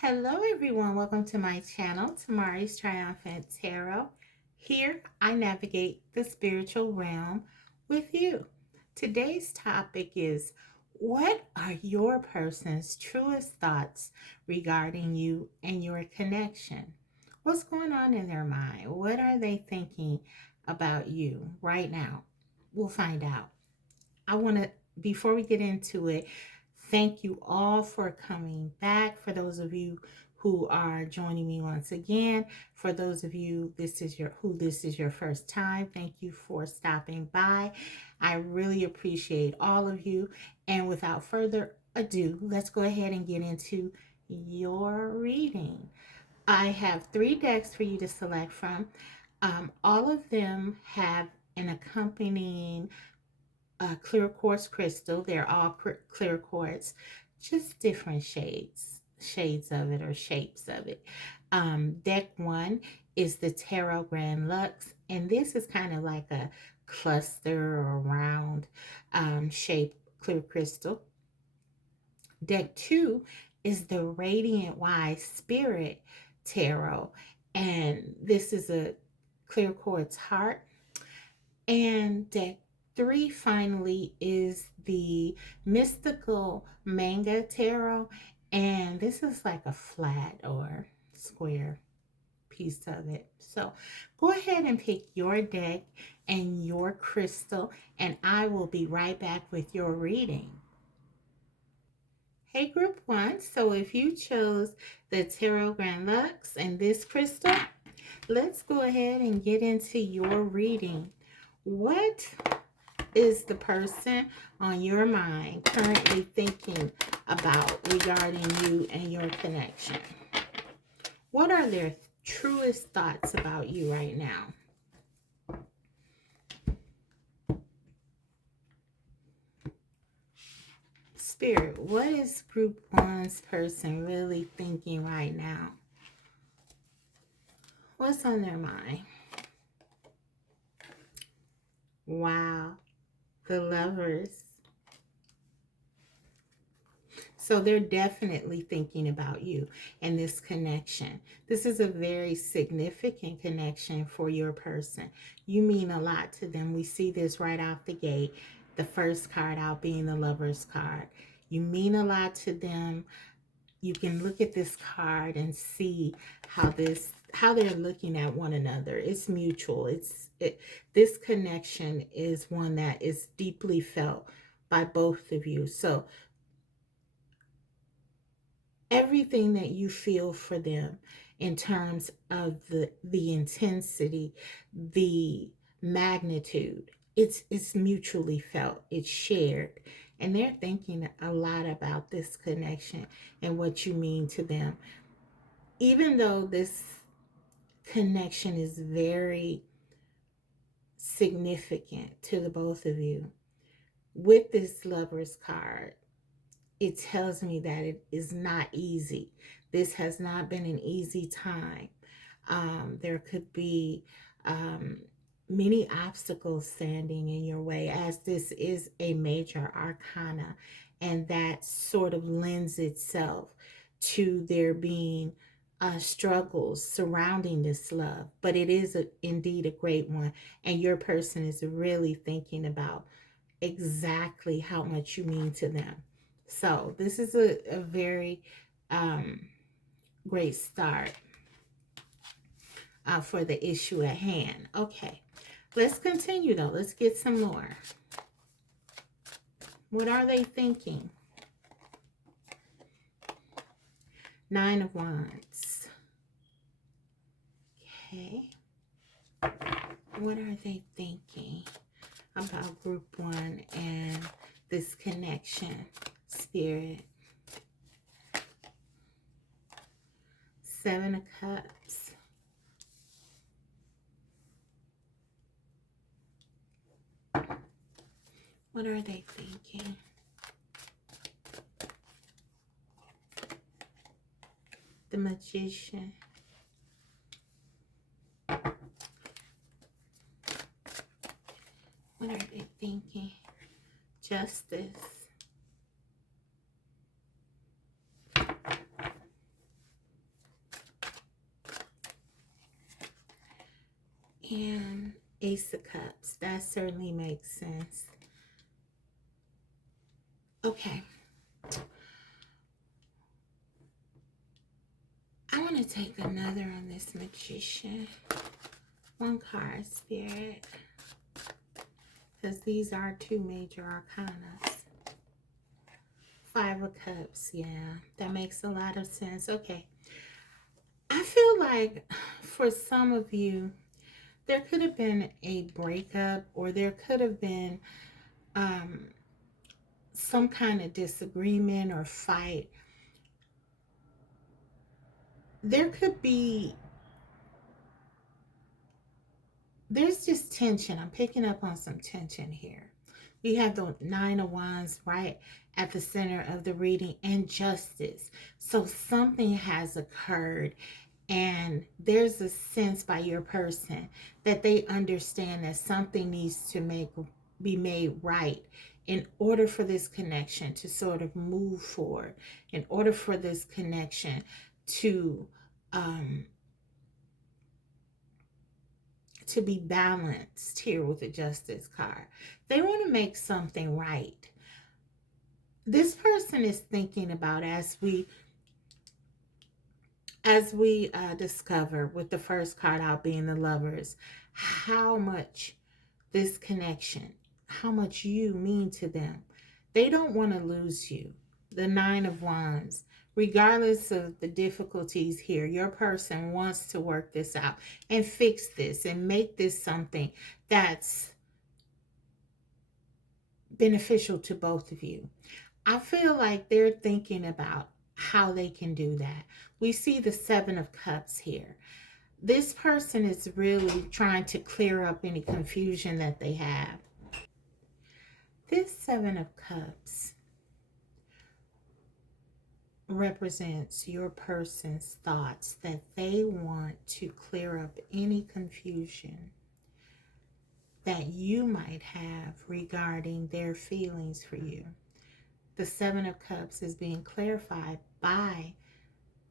Hello everyone, welcome to my channel, Tamari's Triumphant Tarot. Here I navigate the spiritual realm with you. Today's topic is, what are your person's truest thoughts regarding you and your connection? What's going on in their mind? What are they thinking about you right now? We'll find out. I want to, before we get into it, thank you all for coming back. For those of you who are joining me once again, for those of you this is your first time, thank you for stopping by. I really appreciate all of you. And without further ado, let's go ahead and get into your reading. I have 3 decks for you to select from. All of them have an accompanying clear quartz crystal. They're all clear quartz, just different shades of it or shapes of it. Deck 1 is the Tarot Grand Lux, and this is kind of like a cluster or round shape clear crystal. Deck 2 is the Radiant Wise Spirit Tarot, and this is a clear quartz heart. And deck 3 finally is the Mystical Manga Tarot, and this is like a flat or square piece of it. So go ahead and pick your deck and your crystal, and I will be right back with your reading. Hey group 1, so if you chose the Tarot Grand Lux and this crystal, let's go ahead and get into your reading. What is the person on your mind currently thinking about regarding you and your connection? What are their truest thoughts about you right now? Spirit, what is group 1's person really thinking right now? What's on their mind? Wow, the Lovers. So they're definitely thinking about you and this connection. This is a very significant connection for your person. You mean a lot to them. We see this right off the gate. The first card out being the Lover's card. You mean a lot to them. You can look at this card and see how they're looking at one another. It's mutual. This connection is one that is deeply felt by both of you. So everything that you feel for them in terms of the intensity, the magnitude, it's mutually felt, it's shared, and they're thinking a lot about this connection and what you mean to them. Even though this connection is very significant to the both of you, with this Lover's card, it tells me that it is not easy. This has not been an easy time. There could be many obstacles standing in your way, as this is a major arcana, and that sort of lends itself to there being struggles surrounding this love. But it is indeed a great one, and your person is really thinking about exactly how much you mean to them. So this is a very great start for the issue at hand. Okay, let's continue though. Let's get some more. What are they thinking? 9 of Wands. Okay. What are they thinking about group 1 and this connection? Spirit. 7 of Cups. What are they thinking? The Magician. What are they thinking? Justice. And Ace of Cups. That certainly makes sense. Okay. I want to take another on this Magician. One card, Spirit. Because these are two major arcanas. Five of Cups. Yeah, that makes a lot of sense. Okay. I feel like for some of you, there could have been a breakup, or there could have been some kind of disagreement or fight. There could be, there's just tension. I'm picking up on some tension here. We have the Nine of Wands right at the center of the reading, and Justice. So something has occurred, and there's a sense by your person that they understand that something needs to be made right in order for this connection to sort of move forward, in order for this connection um, to be balanced here with the Justice card. They want to make something right. This person is thinking about, as we discover with the first card out being the Lovers, how much this connection, how much you mean to them. They don't want to lose you. The Nine of Wands, regardless of the difficulties here, your person wants to work this out and fix this and make this something that's beneficial to both of you. I feel like they're thinking about how they can do that. We see the Seven of Cups here. This person is really trying to clear up any confusion that they have. This Seven of Cups represents your person's thoughts that they want to clear up any confusion that you might have regarding their feelings for you. The Seven of Cups is being clarified by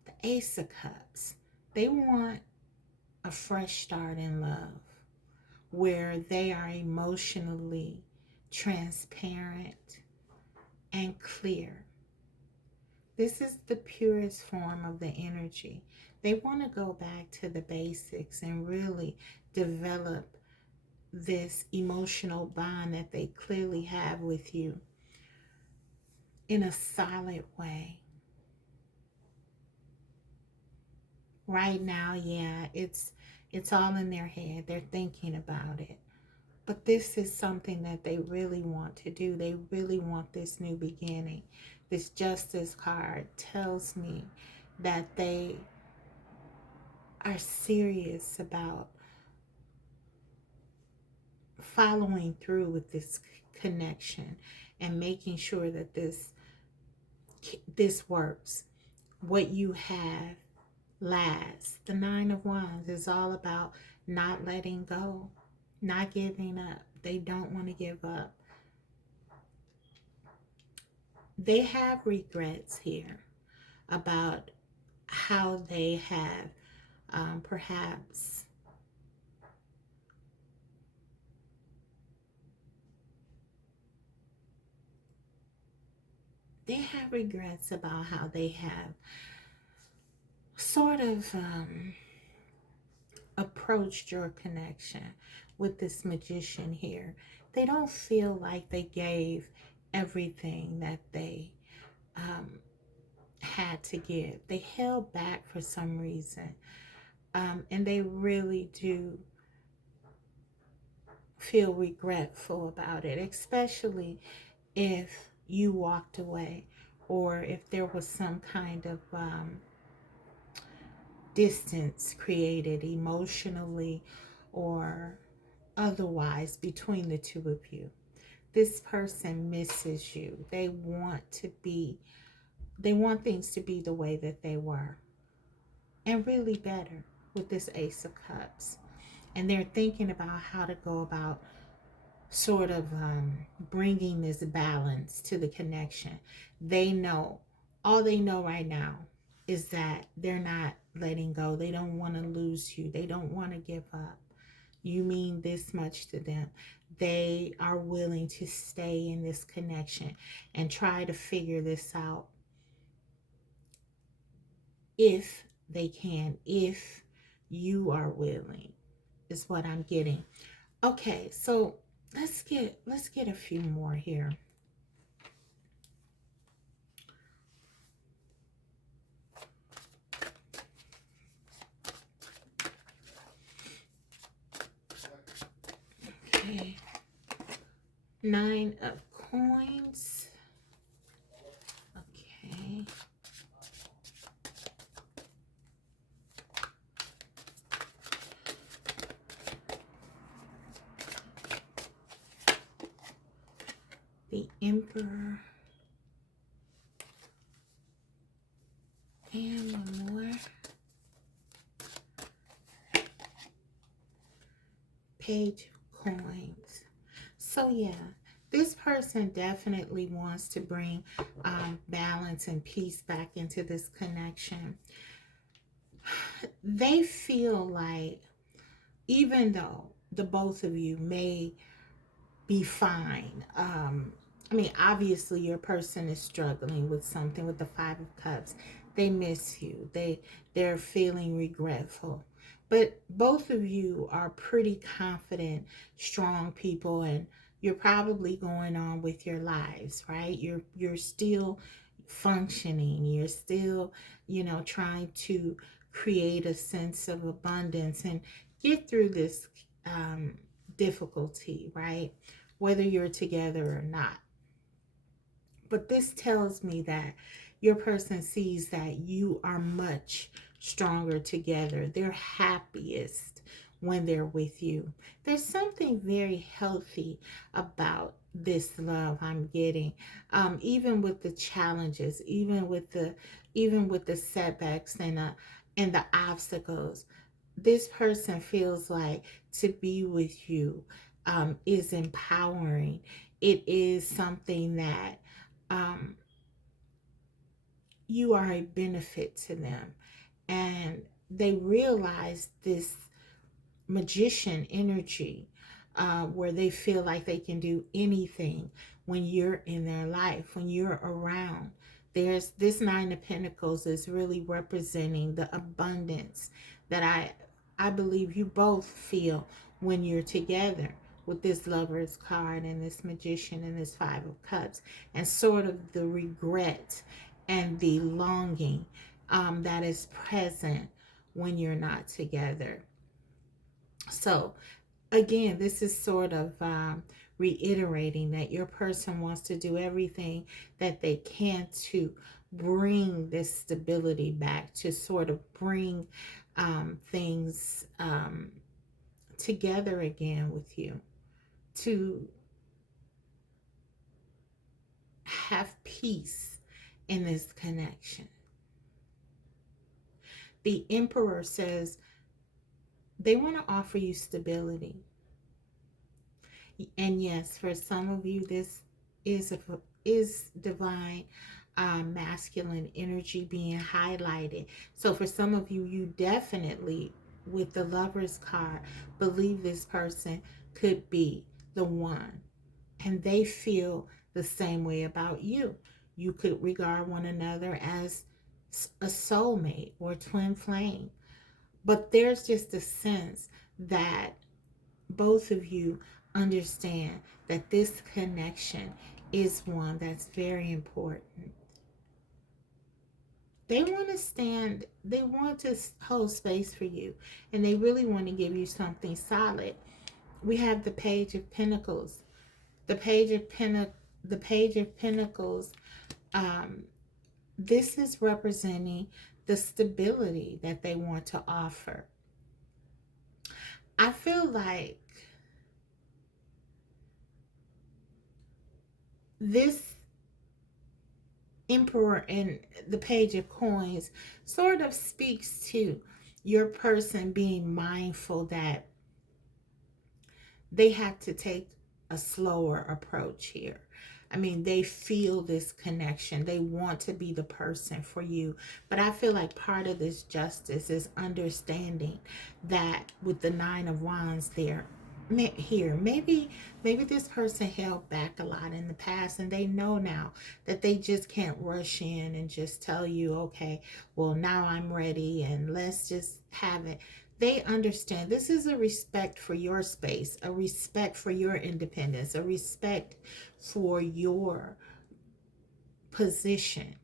the Ace of Cups. They want a fresh start in love where they are emotionally transparent and clear. This is the purest form of the energy. They want to go back to the basics and really develop this emotional bond that they clearly have with you in a solid way. Right now, yeah, it's all in their head. They're thinking about it. But this is something that they really want to do. They really want this new beginning. This Justice card tells me that they are serious about following through with this connection and making sure that this works. What you have lasts. The Nine of Wands is all about not letting go, not giving up. They don't want to give up. They have regrets here about how they have perhaps they have regrets about how they have sort of approached your connection with this Magician here. They don't feel like they gave everything that they had to give. They held back for some reason. And they really do feel regretful about it, especially if you walked away or if there was some kind of distance created emotionally or otherwise between the two of you. This person misses you. They want things to be the way that they were and really better with this Ace of Cups. And they're thinking about how to go about sort of bringing this balance to the connection. They know, all they know right now is that they're not letting go. They don't want to lose you. They don't want to give up. You mean this much to them. They are willing to stay in this connection and try to figure this out if they can, if you are willing, is what I'm getting. Okay, so let's get a few more here. Okay. 9 of coins. Okay. The Emperor. And one more. Page of coins. So yeah, this person definitely wants to bring balance and peace back into this connection. They feel like even though the both of you may be fine. I mean, obviously, your person is struggling with something with the Five of Cups. They miss you. They're feeling regretful. But both of you are pretty confident, strong people, and you're probably going on with your lives, right? You're still functioning. You're still, trying to create a sense of abundance and get through this difficulty, right? Whether you're together or not. But this tells me that your person sees that you are much stronger together. They're happiest when they're with you. There's something very healthy about this love I'm getting. Even with the challenges, even with the setbacks and the obstacles, this person feels like to be with you is empowering. It is something that um, you are a benefit to them. And they realize this magician energy where they feel like they can do anything when you're in their life, when you're around. There's this Nine of Pentacles is really representing the abundance that I believe you both feel when you're together with this Lover's card and this Magician and this Five of Cups, and sort of the regret and the longing that is present when you're not together. So again, this is sort of reiterating that your person wants to do everything that they can to bring this stability back, to sort of bring things together again with you, to have peace in this connection. The Emperor says they want to offer you stability. And yes, for some of you, this is divine masculine energy being highlighted. So for some of you, you definitely, with the Lover's card, believe this person could be the one, and they feel the same way about you. You could regard one another as a soulmate or twin flame, but there's just a sense that both of you understand that this connection is one that's very important. They want to hold space for you, and they really want to give you something solid. We have the Page of Pentacles. The Page of Pentacles, um, this is representing the stability that they want to offer. I feel like this Emperor and the Page of Coins sort of speaks to your person being mindful that they have to take a slower approach here. I mean, they feel this connection. They want to be the person for you. But I feel like part of this justice is understanding that with the Nine of Wands there, here, maybe this person held back a lot in the past, and they know now that they just can't rush in and just tell you, okay, well, now I'm ready and let's just have it. They understand this is a respect for your space, a respect for your independence, a respect for your position.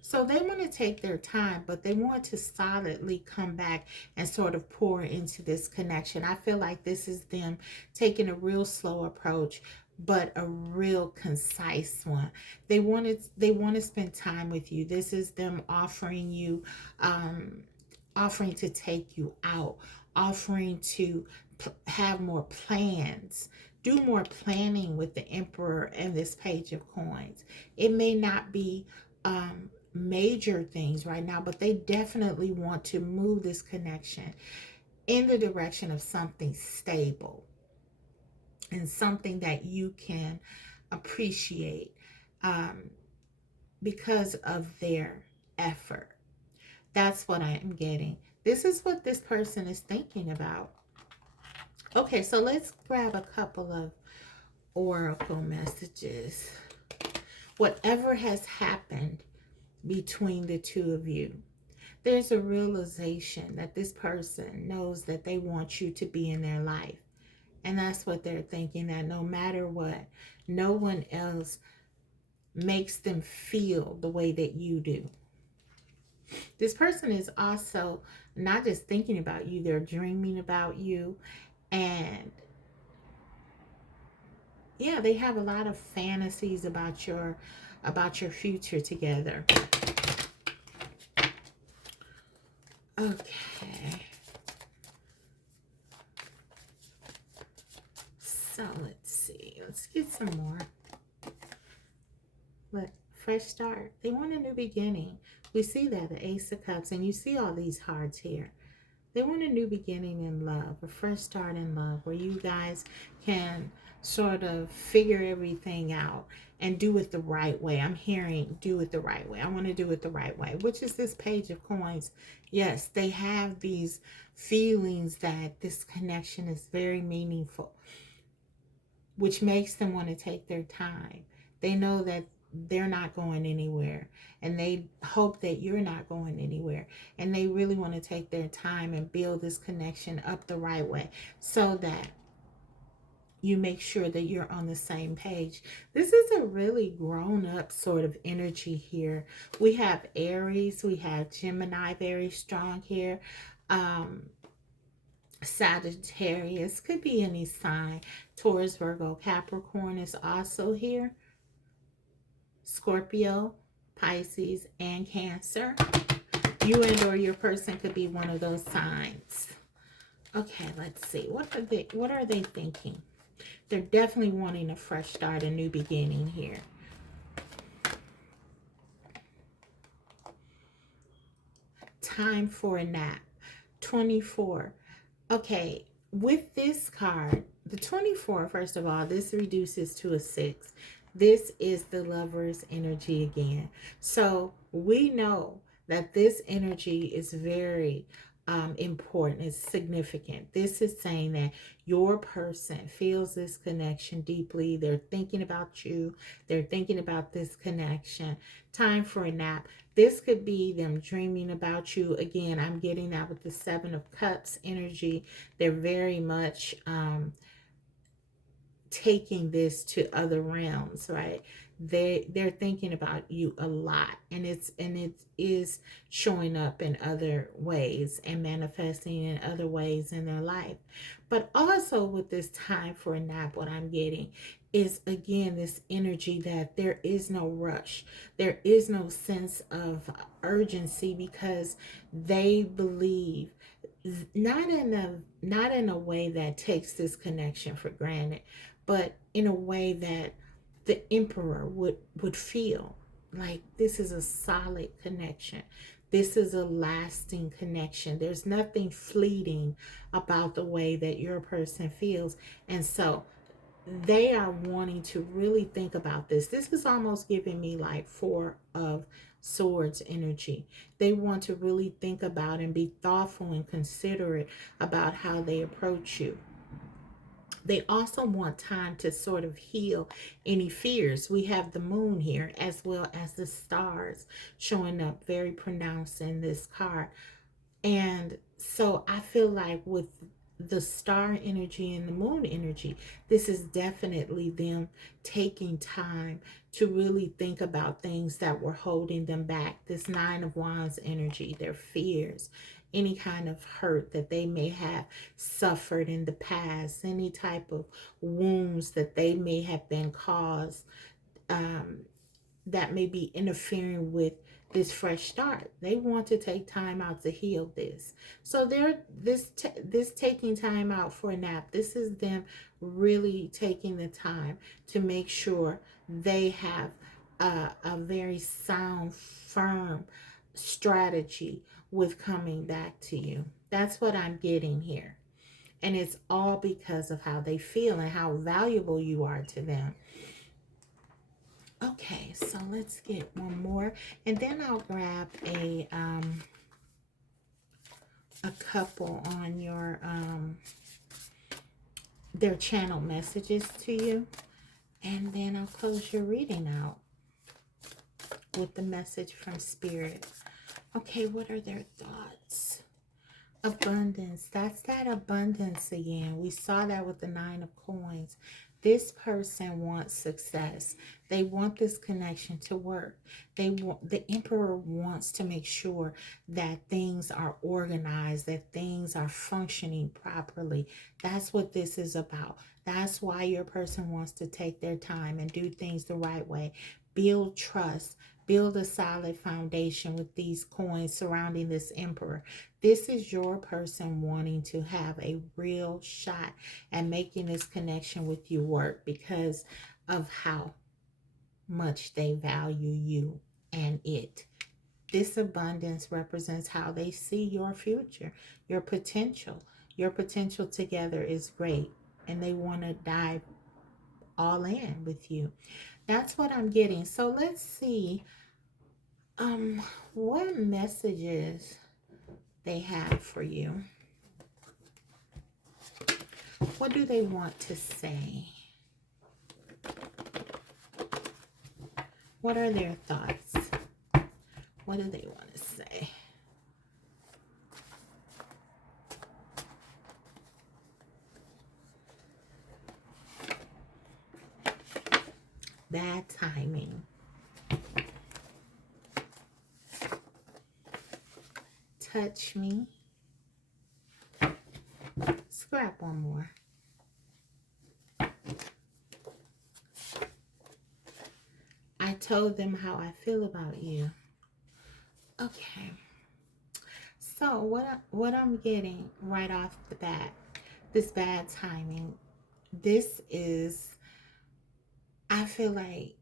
So they want to take their time, but they want to solidly come back and sort of pour into this connection. I feel like this is them taking a real slow approach, but a real concise one. They want to spend time with you. This is them offering you, offering to take you out, offering to have more plans, do more planning with the Emperor and this Page of Coins. It may not be major things right now, but they definitely want to move this connection in the direction of something stable and something that you can appreciate because of their effort. That's what I am getting. This is what this person is thinking about. Okay, so let's grab a couple of oracle messages. Whatever has happened between the two of you, there's a realization that this person knows that they want you to be in their life. And that's what they're thinking, that no matter what, no one else makes them feel the way that you do. This person is also not just thinking about you, they're dreaming about you. And yeah, they have a lot of fantasies about your future together. Okay. So let's see. Let's get some more. Look, fresh start. They want a new beginning. We see that, the Ace of Cups, and you see all these hearts here. They want a new beginning in love, a fresh start in love, where you guys can sort of figure everything out and do it the right way. I'm hearing do it the right way. I want to do it the right way, which is this Page of Coins. Yes, they have these feelings that this connection is very meaningful, which makes them want to take their time. They know that they're not going anywhere, and they hope that you're not going anywhere, and they really want to take their time and build this connection up the right way so that you make sure that you're on the same page. This is a really grown-up sort of energy here. We have Aries, we have Gemini very strong here, Sagittarius, could be any sign, Taurus, Virgo, Capricorn is also here, Scorpio, Pisces, and Cancer. You and or your person could be one of those signs. Okay, let's see. What are they thinking? They're definitely wanting a fresh start, a new beginning here. Time for a nap. 24. Okay, with this card, the 24, first of all, this reduces to a 6. This is the Lover's energy again. So we know that this energy is very important. It's significant. This is saying that your person feels this connection deeply. They're thinking about you. They're thinking about this connection. Time for a nap. This could be them dreaming about you. Again, I'm getting that with the Seven of Cups energy. They're very much taking this to other realms, right? They're thinking about you a lot, and it is showing up in other ways and manifesting in other ways in their life. But also with this time for a nap, what I'm getting is again this energy that there is no rush, there is no sense of urgency, because they believe, not in a way that takes this connection for granted, but in a way that the Emperor would feel like this is a solid connection. This is a lasting connection. There's nothing fleeting about the way that your person feels. And so they are wanting to really think about this. This is almost giving me like Four of Swords energy. They want to really think about and be thoughtful and considerate about how they approach you. They also want time to sort of heal any fears. We have the moon here as well as the stars showing up very pronounced in this card. And so I feel like with the star energy and the moon energy, this is definitely them taking time to really think about things that were holding them back. This Nine of Wands energy, their fears, any kind of hurt that they may have suffered in the past, any type of wounds that they may have been caused, um, that may be interfering with this fresh start. They want to take time out to heal this. So they're this taking time out for a nap. This is them really taking the time to make sure they have a very sound, firm strategy with coming back to you. That's what I'm getting here. And it's all because of how they feel and how valuable you are to them. Okay, so let's get one more, and then I'll grab a couple on your their channel messages to you, and then I'll close your reading out with the message from Spirit. Okay, what are their thoughts? Abundance. That's that abundance again. We saw that with the Nine of Coins. This person wants success. They want this connection to work. The Emperor wants to make sure that things are organized, that things are functioning properly. That's what this is about. That's why your person wants to take their time and do things the right way. Build trust. Build a solid foundation with these coins surrounding this Emperor. This is your person wanting to have a real shot at making this connection with you work because of how much they value you and it. This abundance represents how they see your future, your potential. Your potential together is great, and they want to dive all in with you. That's what I'm getting. So let's see what messages they have for you. What do they want to say? What are their thoughts? What do they want to say? Bad timing. Touch me. Scrap one more. I told them how I feel about you. Okay. So what I'm getting right off the bat, this bad timing, this is, I feel like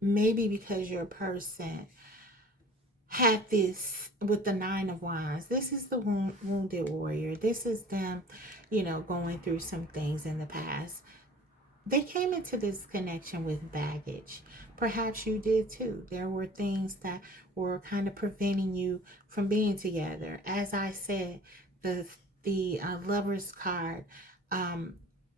maybe because your person had this with the Nine of Wands. This is the wounded warrior. This is them, going through some things in the past. They came into this connection with baggage. Perhaps you did too. There were things that were kind of preventing you from being together. As I said, the Lover's card,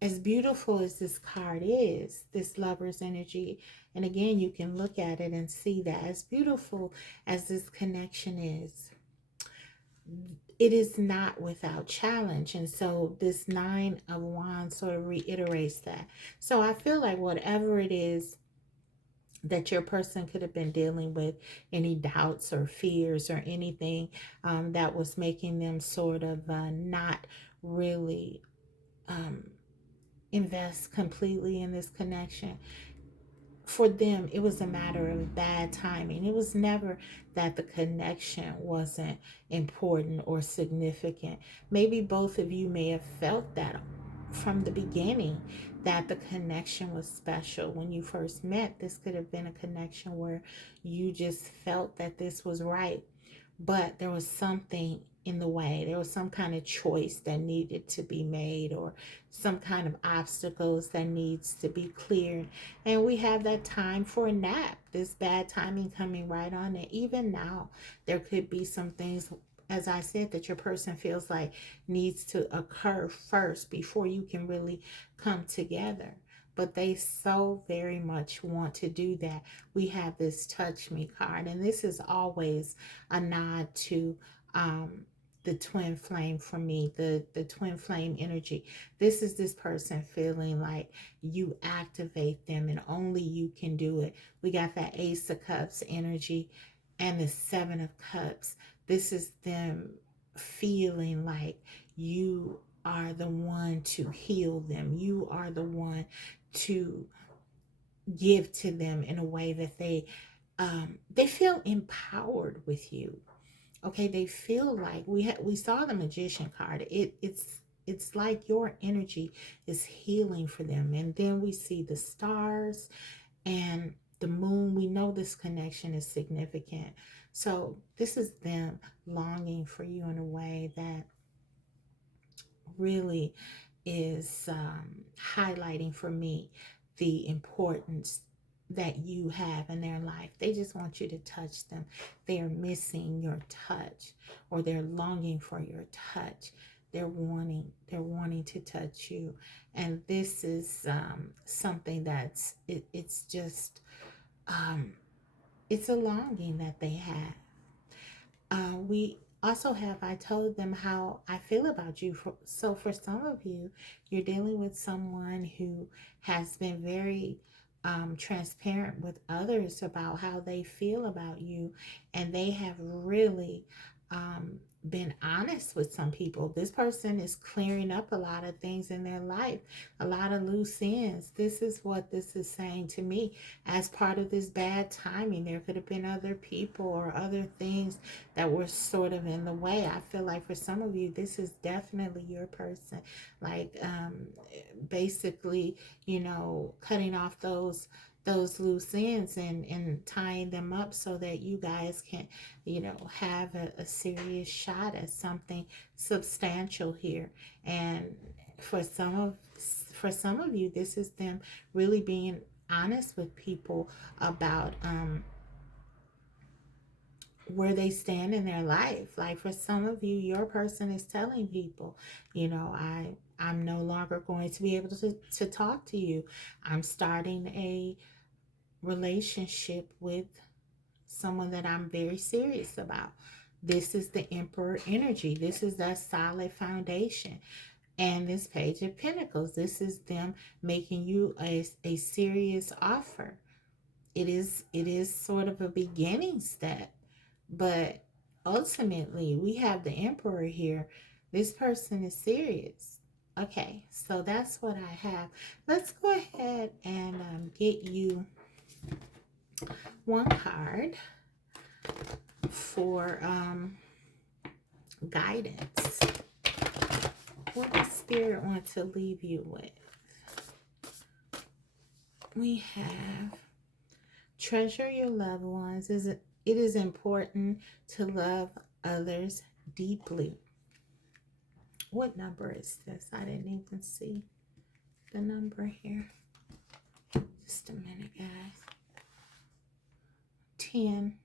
as beautiful as this card is, this Lover's energy, and again, you can look at it and see that as beautiful as this connection is, it is not without challenge. And so this Nine of Wands sort of reiterates that. So I feel like whatever it is that your person could have been dealing with, any doubts or fears or anything that was making them sort of not really invest completely in this connection, for them, it was a matter of bad timing. It was never that the connection wasn't important or significant. Maybe both of you may have felt that from the beginning, that the connection was special. When you first met, this could have been a connection where you just felt that this was right. but there was something in the way. There was some kind of choice that needed to be made, or some kind of obstacles that needs to be cleared. And we have that time for a nap. This bad timing coming right on it. Even now, there could be some things, as I said, that your person feels like needs to occur first before you can really come together. But they so very much want to do that. We have this touch me card, and this is always a nod to um, the twin flame for me, the twin flame energy. This is this person feeling like you activate them and only you can do it. We got that Ace of Cups energy and the Seven of Cups. This is them feeling like you are the one to heal them. You are the one to give to them in a way that they feel empowered with you. Okay, they feel like we saw the Magician card. It's like your energy is healing for them. And then we see the stars and the moon. We know this connection is significant. So this is them longing for you in a way that really is highlighting for me the importance that you have in their life. They just want you to touch them. They are missing your touch, or they're longing for your touch. They're wanting to touch you. And this is something it's just it's a longing that they have. We also have, I told them how I feel about you. So for some of you, you're dealing with someone who has been very transparent with others about how they feel about you, and they have really been honest with some people. This person is clearing up a lot of things in their life, a lot of loose ends. This is what this is saying to me. As part of this bad timing, there could have been other people or other things that were sort of in the way. I feel like for some of you, this is definitely your person. Like basically, cutting off those loose ends and tying them up so that you guys can, have a serious shot at something substantial here. And for some of you, this is them really being honest with people about where they stand in their life. Like for some of you, your person is telling people, I'm no longer going to be able to talk to you. I'm starting a relationship with someone that I'm very serious about. This is the Emperor energy. This is that solid foundation. And this Page of Pentacles, this is them making you a serious offer. It is sort of a beginning step, but ultimately we have the Emperor here. This person is serious. Okay, so that's what I have. Let's go ahead and get you one card for guidance. What does Spirit want to leave you with? We have treasure your loved ones. It is important to love others deeply. What number is this? I didn't even see the number here. Just a minute, guys. 10.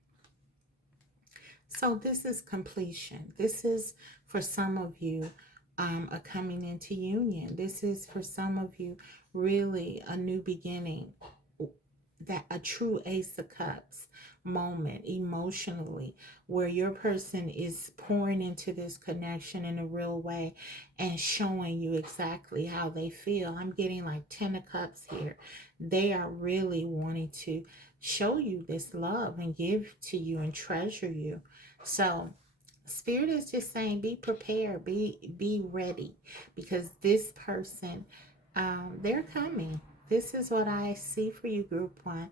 So this is completion. This is for some of you a coming into union. This is for some of you really a new beginning, that a true Ace of Cups moment emotionally, where your person is pouring into this connection in a real way and showing you exactly how they feel. I'm getting like 10 of Cups here. They are really wanting to show you this love and give to you and treasure you. So Spirit is just saying, be prepared, be ready, because this person, they're coming. This is what I see for you, Group 1.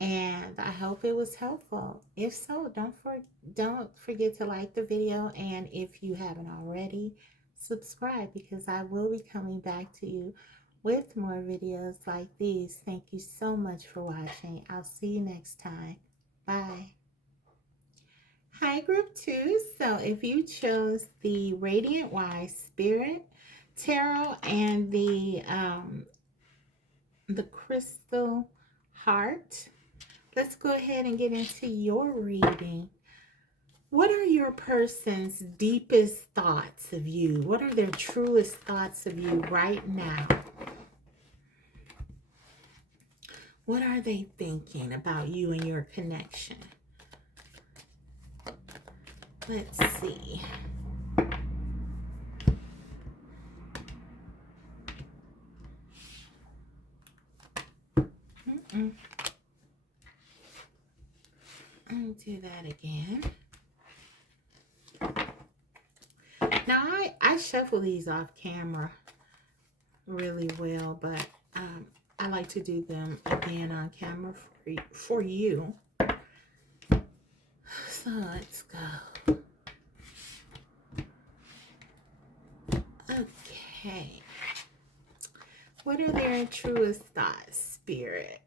And I hope it was helpful. If so, don't forget to like the video. And if you haven't already, subscribe, because I will be coming back to you with more videos like these. Thank you so much for watching. I'll see you next time. Bye. Hi, group two. So, if you chose the Radiant Wise Spirit Tarot and the Crystal Heart, let's go ahead and get into your reading. What are your person's deepest thoughts of you? What are their truest thoughts of you right now? What are they thinking about you and your connection? Let's see. Let me do that again. Now, I shuffle these off camera really well, but I like to do them again on camera for you. So let's go. Okay. What are their truest thoughts, Spirit?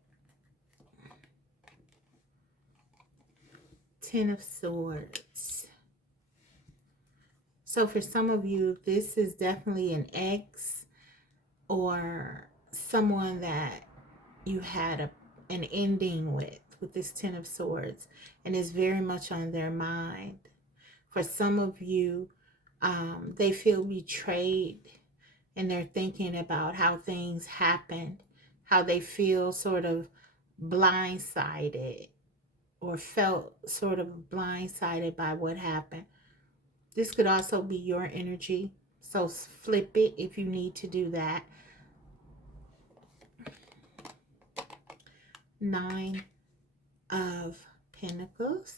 Ten of Swords. So for some of you, this is definitely an ex or someone that you had an ending with this Ten of Swords, and is very much on their mind. For some of you, they feel betrayed and they're thinking about how things happened, how they feel sort of blindsided or felt sort of blindsided by what happened. This could also be your energy, so flip it if you need to do that. Nine of Pentacles.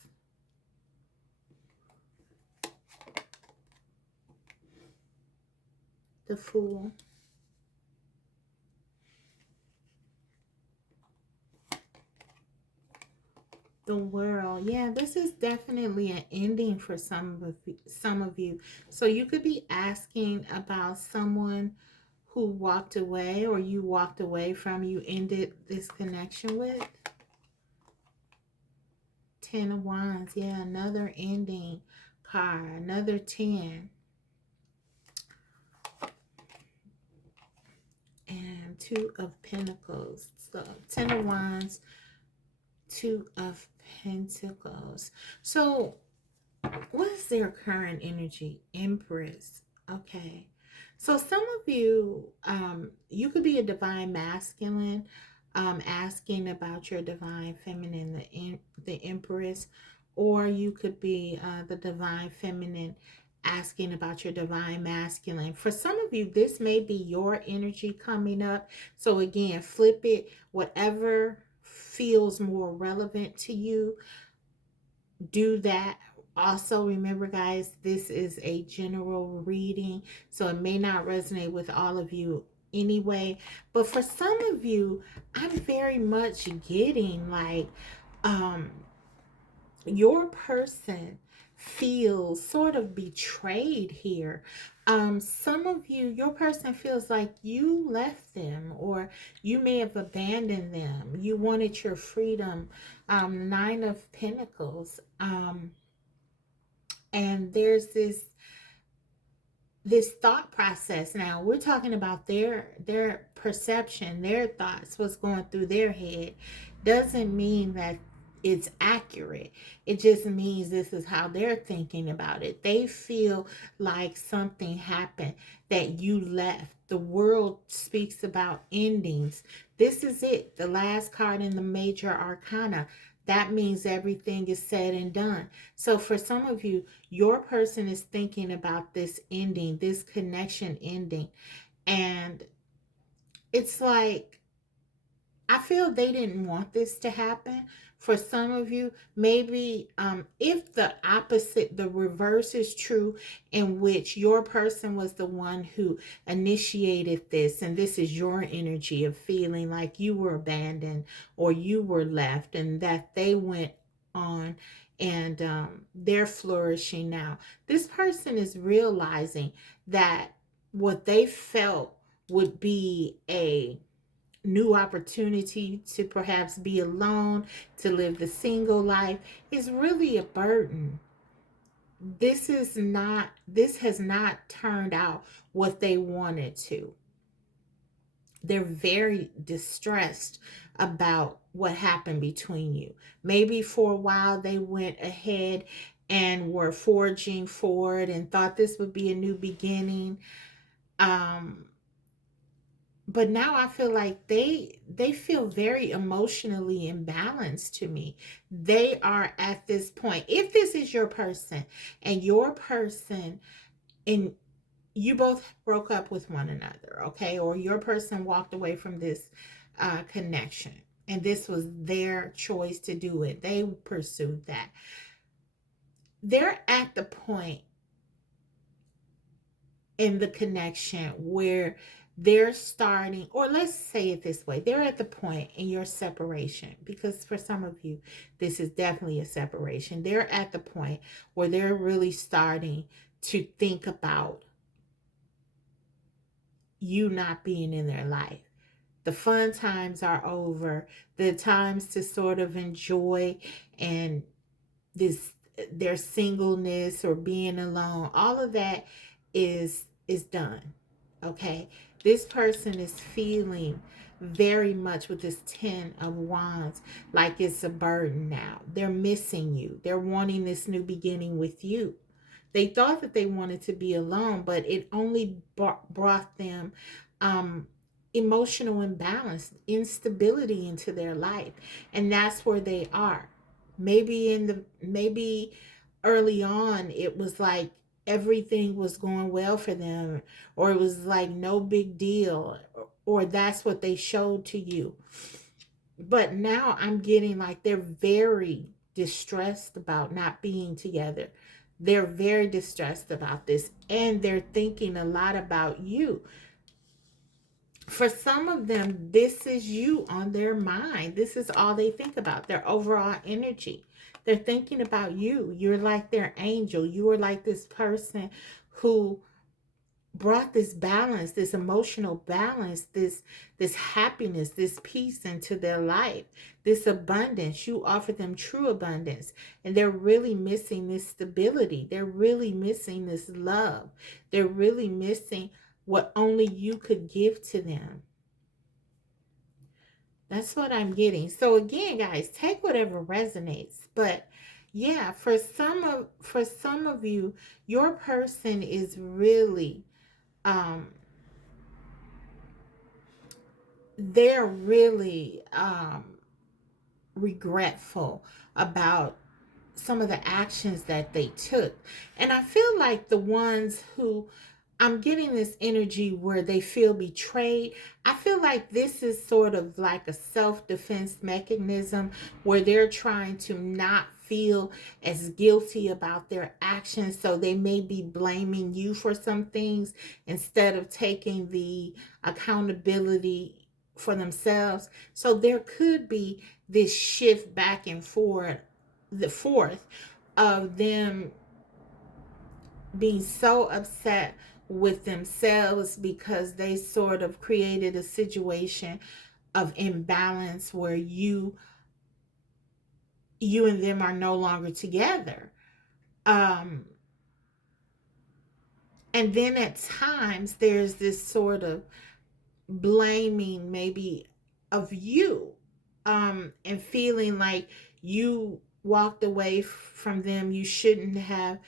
The Fool. The World. Yeah, this is definitely an ending for some of you. So you could be asking about someone who walked away, or you walked away from, you ended this connection with. Ten of Wands. Yeah, another ending card. Another 10. And Two of Pentacles. So 10 of Wands, Two of Pentacles. So what is their current energy? Empress. Okay. So some of you, you could be a divine masculine, asking about your divine feminine, the Empress, or you could be the divine feminine asking about your divine masculine. For some of you, this may be your energy coming up. So again, flip it, whatever feels more relevant to you, do that. Also, remember, guys, this is a general reading, so it may not resonate with all of you anyway. But for some of you, I'm very much getting like your person feels sort of betrayed here. Some of you, your person feels like you left them, or you may have abandoned them. You wanted your freedom. Nine of Pentacles. And there's this thought process. Now we're talking about their perception, their thoughts, what's going through their head. Doesn't mean that it's accurate. It just means this is how they're thinking about it. They feel like something happened, that you left. The world speaks about endings. This is it, the last card in the major arcana. That means everything is said and done. So for some of you, your person is thinking about this ending, this connection ending. And it's like, I feel they didn't want this to happen. For some of you, maybe if the opposite, the reverse is true, in which your person was the one who initiated this, and this is your energy of feeling like you were abandoned or you were left, and that they went on and they're flourishing now. This person is realizing that what they felt would be a new opportunity to perhaps be alone, to live the single life, is really a burden. this has not turned out what they wanted to. They're very distressed about what happened between you. Maybe for a while they went ahead and were forging forward and thought this would be a new beginning. Um, but now I feel like they feel very emotionally imbalanced to me. They are at this point. If this is your person and your person and you both broke up with one another, okay, or your person walked away from this connection, and this was their choice to do it, they pursued that. They're at the point in the connection where they're starting, or let's say it this way, they're at the point in your separation, because for some of you, this is definitely a separation. They're at the point where they're really starting to think about you not being in their life. The fun times are over. The times to sort of enjoy and this their singleness or being alone, all of that is done. Okay? This person is feeling very much with this 10 of wands like it's a burden now. They're missing you. They're wanting this new beginning with you. They thought that they wanted to be alone, but it only brought them um, emotional imbalance, instability into their life. And that's where they are. Maybe early on it was like everything was going well for them, or it was like no big deal, or that's what they showed to you. But now I'm getting like they're very distressed about not being together. They're very distressed about this, and they're thinking a lot about you. For some of them, this is you on their mind. This is all they think about, their overall energy. They're thinking about you. You're like their angel. You are like this person who brought this balance, this emotional balance, this happiness, this peace into their life, this abundance. You offer them true abundance, and they're really missing this stability. They're really missing this love. They're really missing what only you could give to them. That's what I'm getting. So again, guys, take whatever resonates. But yeah, for some of you, your person is really um they're really regretful about some of the actions that they took. And I feel like the ones who I'm getting this energy where they feel betrayed. I feel like this is sort of like a self-defense mechanism where they're trying to not feel as guilty about their actions. So they may be blaming you for some things instead of taking the accountability for themselves. So there could be this shift back and forth, the fourth of them being so upset with themselves because they sort of created a situation of imbalance where you and them are no longer together. um and then at times there's this sort of blaming maybe of you, and feeling like you walked away from them. You shouldn't have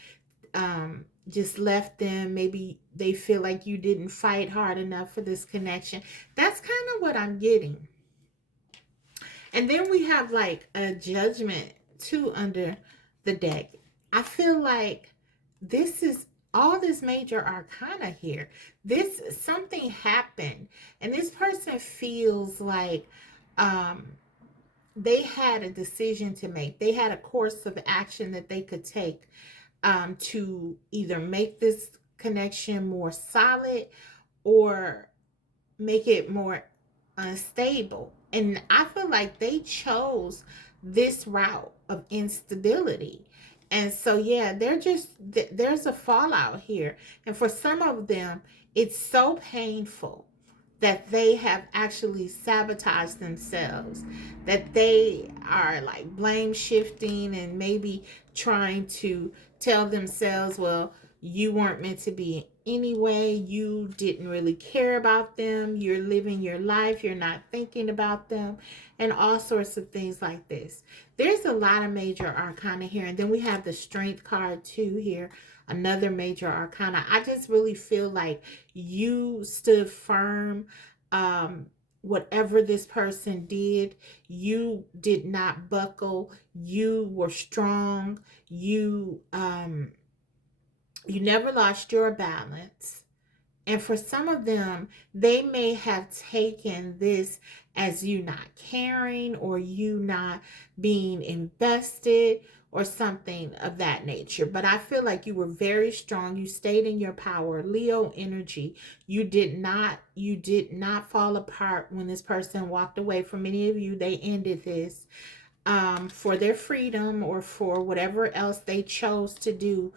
just left them. Maybe they feel like you didn't fight hard enough for this connection. That's kind of what I'm getting. And then we have like a judgment too under the deck. I feel like this is all this major arcana here. This something happened, and this person feels like um they had a decision to make. They had a course of action that they could take to either make this connection more solid or make it more unstable. And I feel like they chose this route of instability. And so, yeah, there's a fallout here. And for some of them, it's so painful that they have actually sabotaged themselves, that they are like blame shifting and maybe trying to tell themselves, well, you weren't meant to be anyway, you didn't really care about them, you're living your life, you're not thinking about them, and all sorts of things like this. There's a lot of major arcana here, and then we have the strength card too here, another major arcana. I just really feel like you stood firm. um Whatever this person did, you did not buckle, you were strong, you never lost your balance. And for some of them, they may have taken this as you not caring or you not being invested or something of that nature. But I feel like you were very strong. You stayed in your power. Leo energy. You did not fall apart when this person walked away. For many of you, they ended this for their freedom or for whatever else they chose to do,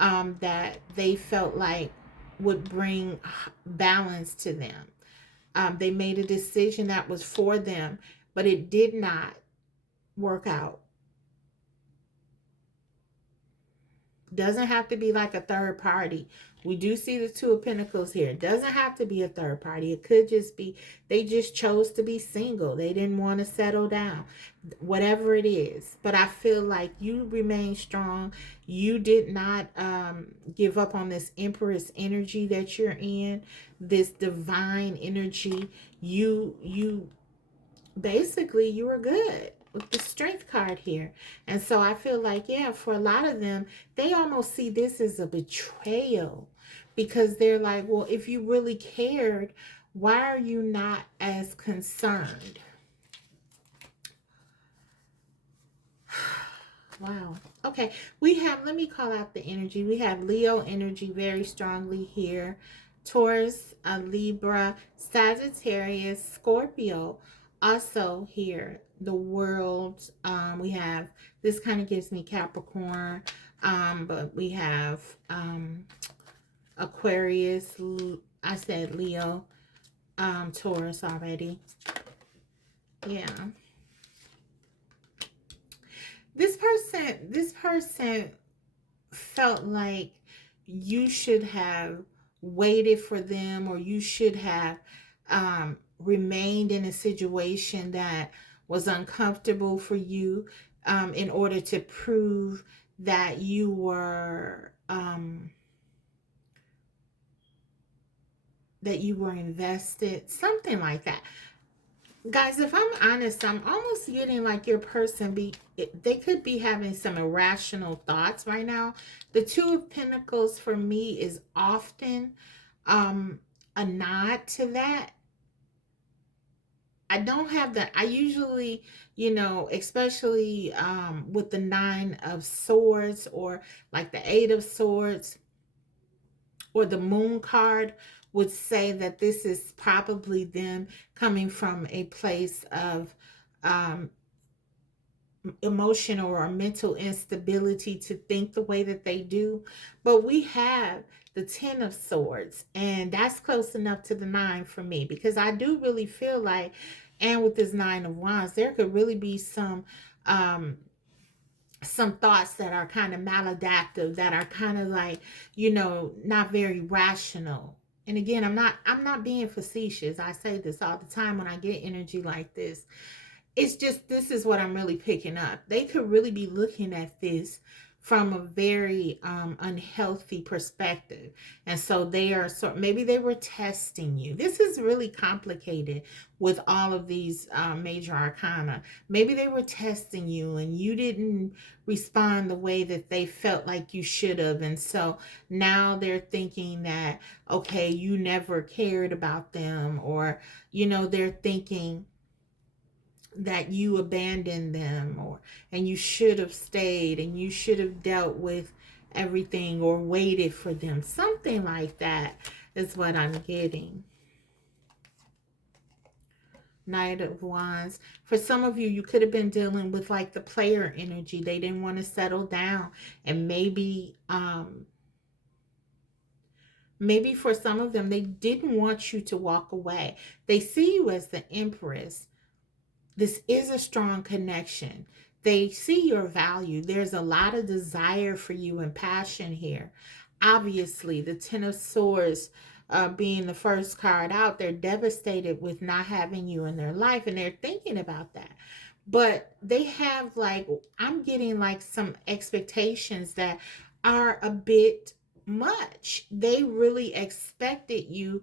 that they felt like would bring balance to them. They made a decision that was for them, but it did not work out. Doesn't have to be like a third party. We do see the Two of Pentacles here. It doesn't have to be a third party. It could just be they just chose to be single. They didn't want to settle down. Whatever it is. But I feel like you remain strong. You did not give up on this Empress energy that you're in, this divine energy. You basically you were good with the strength card here. And so I feel like, yeah, for a lot of them, they almost see this as a betrayal, because they're like, well, if you really cared, why are you not as concerned? Wow. Okay. We have, let me call out the energy. We have Leo energy very strongly here. Taurus, Libra, Sagittarius, Scorpio. Also here, the world. We have, this kind of gives me Capricorn. But we have Aquarius. I said Leo. Taurus already. Yeah. This person felt like you should have waited for them, or you should have remained in a situation that was uncomfortable for you, in order to prove that you were invested, something like that. Guys, if I'm honest, I'm almost getting like your person they could be having some irrational thoughts right now. The Two of Pentacles for me is often a nod to that. I don't have that. I usually, especially with the Nine of Swords, or like the Eight of Swords, or the Moon card, would say that this is probably them coming from a place of um, emotional or mental instability to think the way that they do. But we have the Ten of Swords, and that's close enough to the Nine for me, because I do really feel like, and with this Nine of Wands, there could really be um, some thoughts that are kind of maladaptive, that are kind of like, not very rational. And again, I'm not being facetious. I say this all the time when I get energy like this. It's just, this is what I'm really picking up. They could really be looking at this from a very unhealthy perspective. And so they are, so maybe they were testing you. This is really complicated with all of these major arcana. Maybe they were testing you and you didn't respond the way that they felt like you should have. And so now they're thinking that, okay, you never cared about them, or, they're thinking that you abandoned them, or and you should have stayed, and you should have dealt with everything or waited for them, something like that is what I'm getting. Knight of Wands. For some of you, you could have been dealing with like the player energy. They didn't want to settle down, and maybe Maybe for some of them, they didn't want you to walk away. They see you as the empress. This is a strong connection. They see your value. There's a lot of desire for you and passion here. Obviously, the Ten of Swords being the first card out, they're devastated with not having you in their life, and they're thinking about that. But they have, like, I'm getting like some expectations that are a bit much. They really expected you,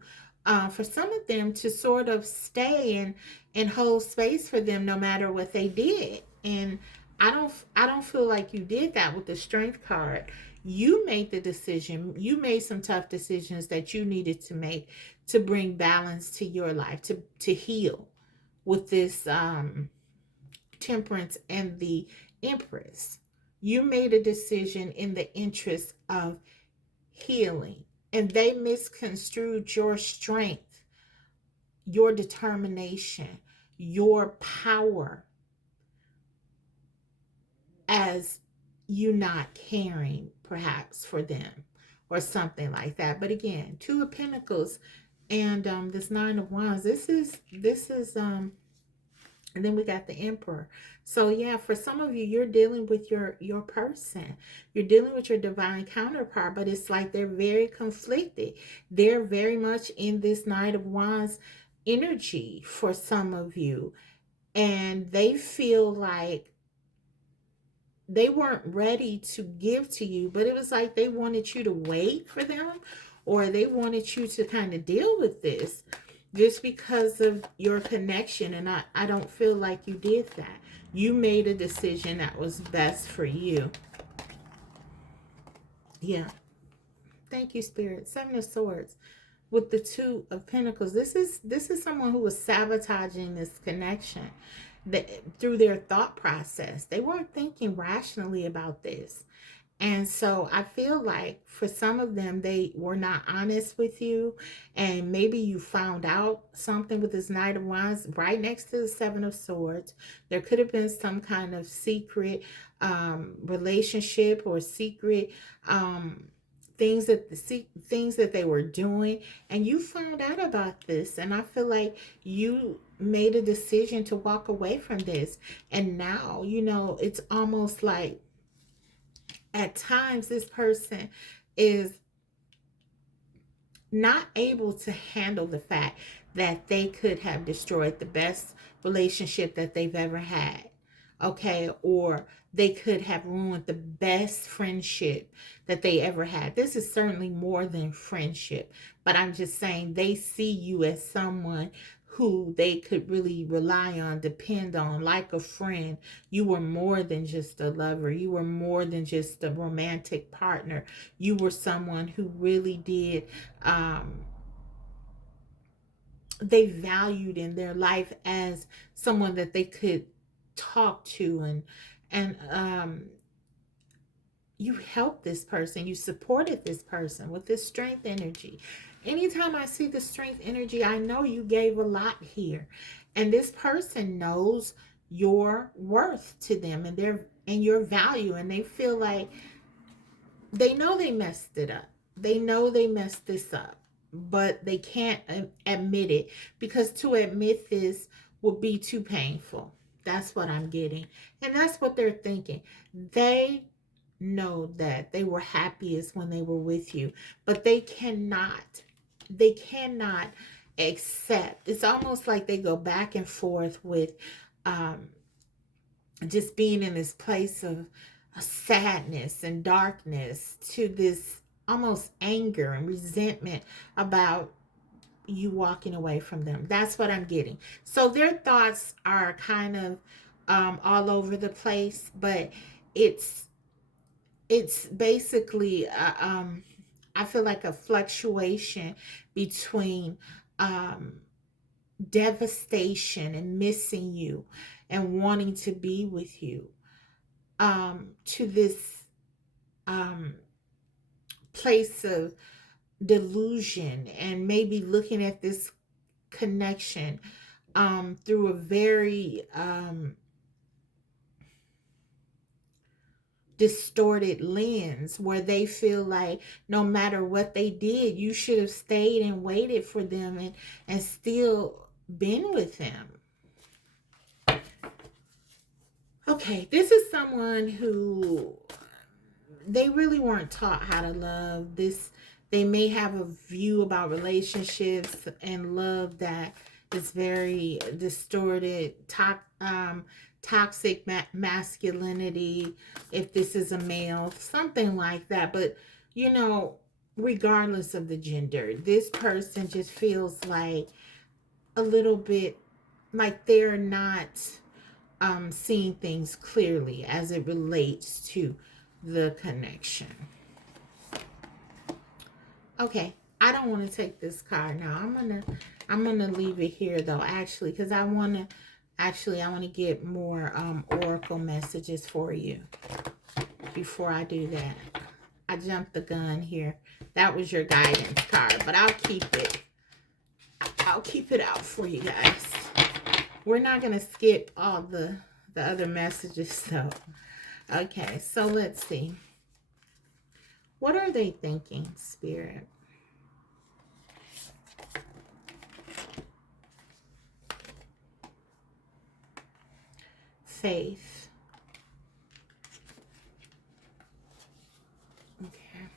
for some of them, to sort of stay and hold space for them no matter what they did. And I don't feel like you did that with the Strength card. You made the decision. You made some tough decisions that you needed to make to bring balance to your life, to heal with this Temperance and the Empress. You made a decision in the interest of healing, and they misconstrued your strength, your determination, your power as you not caring perhaps for them or something like that. But again, Two of Pentacles and this Nine of Wands, this is and then we got the Emperor. So yeah, for some of you, you're dealing with your person. You're dealing with your divine counterpart, but it's like they're very conflicted. They're very much in this Knight of Wands energy for some of you. And they feel like they weren't ready to give to you, but it was like they wanted you to wait for them, or they wanted you to kind of deal with this just because of your connection. And I don't feel like you did that. You made a decision that was best for you. Yeah. Thank you, Spirit. Seven of Swords with the Two of Pentacles. This is someone who was sabotaging this connection that through their thought process. They weren't thinking rationally about this. And so I feel like for some of them, they were not honest with you. And maybe you found out something with this Knight of Wands right next to the Seven of Swords. There could have been some kind of secret relationship or secret things that they were doing, and you found out about this. And I feel like you made a decision to walk away from this. And now, it's almost like at times this person is not able to handle the fact that they could have destroyed the best relationship that they've ever had. Okay, or they could have ruined the best friendship that they ever had. This is certainly more than friendship, but I'm just saying they see you as someone who they could really rely on, depend on, like a friend. You were more than just a lover. You were more than just a romantic partner. You were someone who really did, they valued in their life as someone that they could talk to, and you helped this person, you supported this person with this strength energy. Anytime I see the strength energy, I know you gave a lot here, and this person knows your worth to them and your value, and they feel like they know they messed it up. They know they messed this up, but they can't admit it, because to admit this would be too painful. That's what I'm getting. And that's what they're thinking. They know that they were happiest when they were with you, but they cannot accept. It's almost like they go back and forth with um, just being in this place of sadness and darkness to this almost anger and resentment about you walking away from them. That's what I'm getting. So their thoughts are kind of all over the place, but it's basically I feel like a fluctuation between um, devastation and missing you and wanting to be with you, to this um, place of delusion, and maybe looking at this connection through a very distorted lens where they feel like no matter what they did, you should have stayed and waited for them and still been with them. Okay, this is someone who they really weren't taught how to love. They may have a view about relationships and love that is very distorted, toxic masculinity, if this is a male, something like that. But you know, regardless of the gender, this person just feels like a little bit like they're not seeing things clearly as it relates to the connection. Okay, I don't want to take this card now. I'm gonna leave it here though, actually, because I want to get more oracle messages for you before I do that. I jumped the gun here. That was your guidance card, but I'll keep it. I'll keep it out for you guys. We're not gonna skip all the other messages though. Okay, so let's see. What are they thinking, Spirit? Faith. Okay.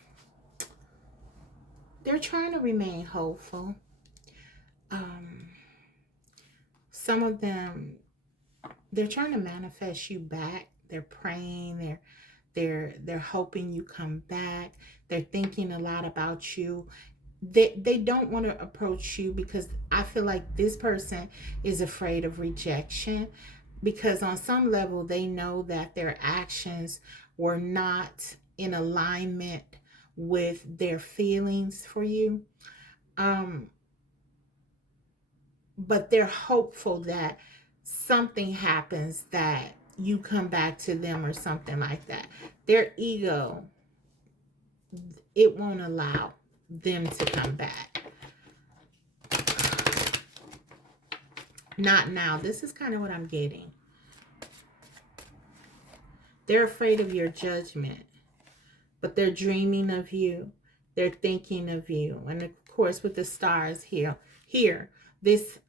They're trying to remain hopeful. Some of them, they're trying to manifest you back. They're praying. They're hoping you come back. They're thinking a lot about you. They don't want to approach you because I feel like this person is afraid of rejection, because on some level they know that their actions were not in alignment with their feelings for you. But they're hopeful that something happens, that you come back to them or something like that. Their ego, it won't allow them to come back. Not now. This is kind of what I'm getting. They're afraid of your judgment, but they're dreaming of you. They're thinking of you. And of course, with the stars here, this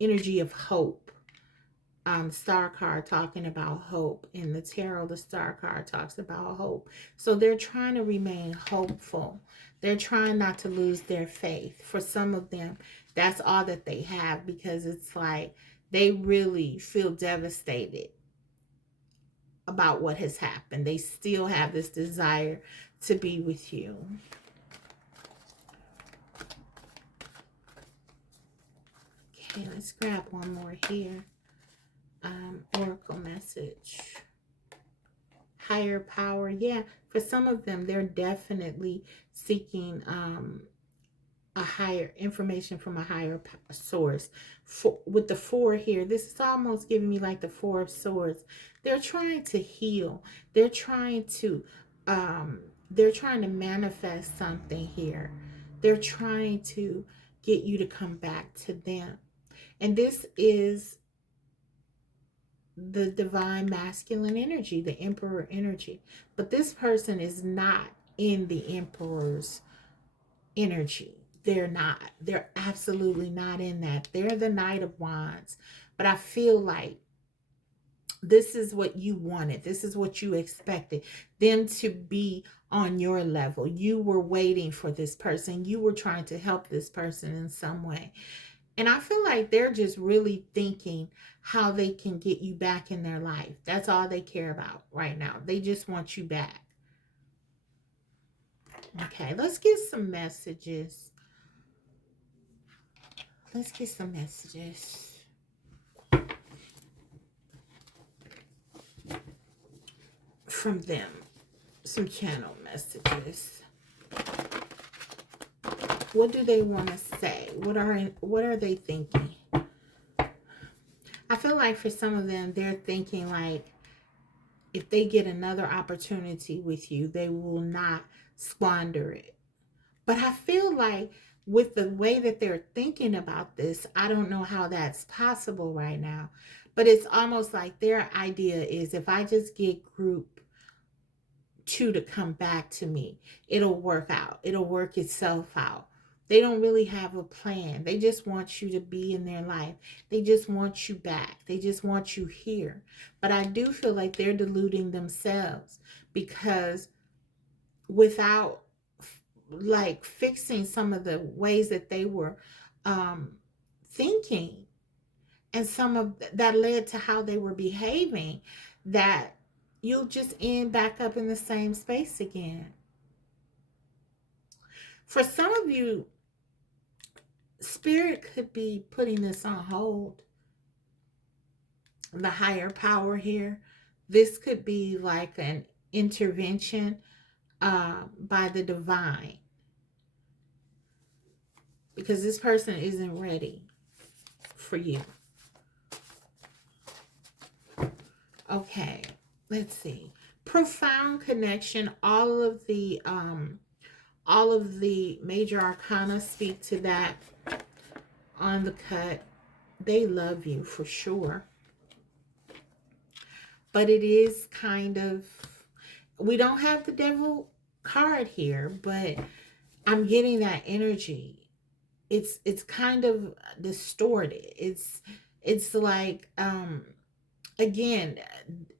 energy of hope. Star card talking about hope. In the tarot, the star card talks about hope. So they're trying to remain hopeful. They're trying not to lose their faith. For some of them, that's all that they have, because it's like they really feel devastated about what has happened. They still have this desire to be with you. Okay, let's grab one more here. Oracle message. Higher power. Yeah, for some of them, they're definitely seeking a higher information from a higher source. With the 4 here, this is almost giving me like the 4 of swords. They're trying to heal. They're trying to manifest something here. They're trying to get you to come back to them. And this is the divine masculine energy, the emperor energy. But this person is not in the emperor's energy. They're not. They're absolutely not in that. They're the Knight of Wands. But I feel like this is what you wanted. This is what you expected. Them to be on your level. You were waiting for this person. You were trying to help this person in some way. And I feel like they're just really thinking how they can get you back in their life. That's all they care about right now. They just want you back. Okay, let's get some messages. Let's get some messages. From them. Some channel messages. What do they want to say? What are they thinking? I feel like for some of them, they're thinking like if they get another opportunity with you, they will not squander it. But I feel like with the way that they're thinking about this, I don't know how that's possible right now. But it's almost like their idea is if I just get group to come back to me. It'll work out. It'll work itself out. They don't really have a plan. They just want you to be in their life. They just want you back. They just want you here. But I do feel like they're deluding themselves, because without like fixing some of the ways that they were um, thinking, and some of that led to how they were behaving, that you'll just end back up in the same space again. For some of you, spirit could be putting this on hold. The higher power here, this could be like an intervention by the divine, because this person isn't ready for you. Okay, let's see. Profound connection. All of the major arcana speak to that on the cut. They love you for sure. But it is kind of, we don't have the devil card here, but I'm getting that energy. It's kind of distorted. It's like again,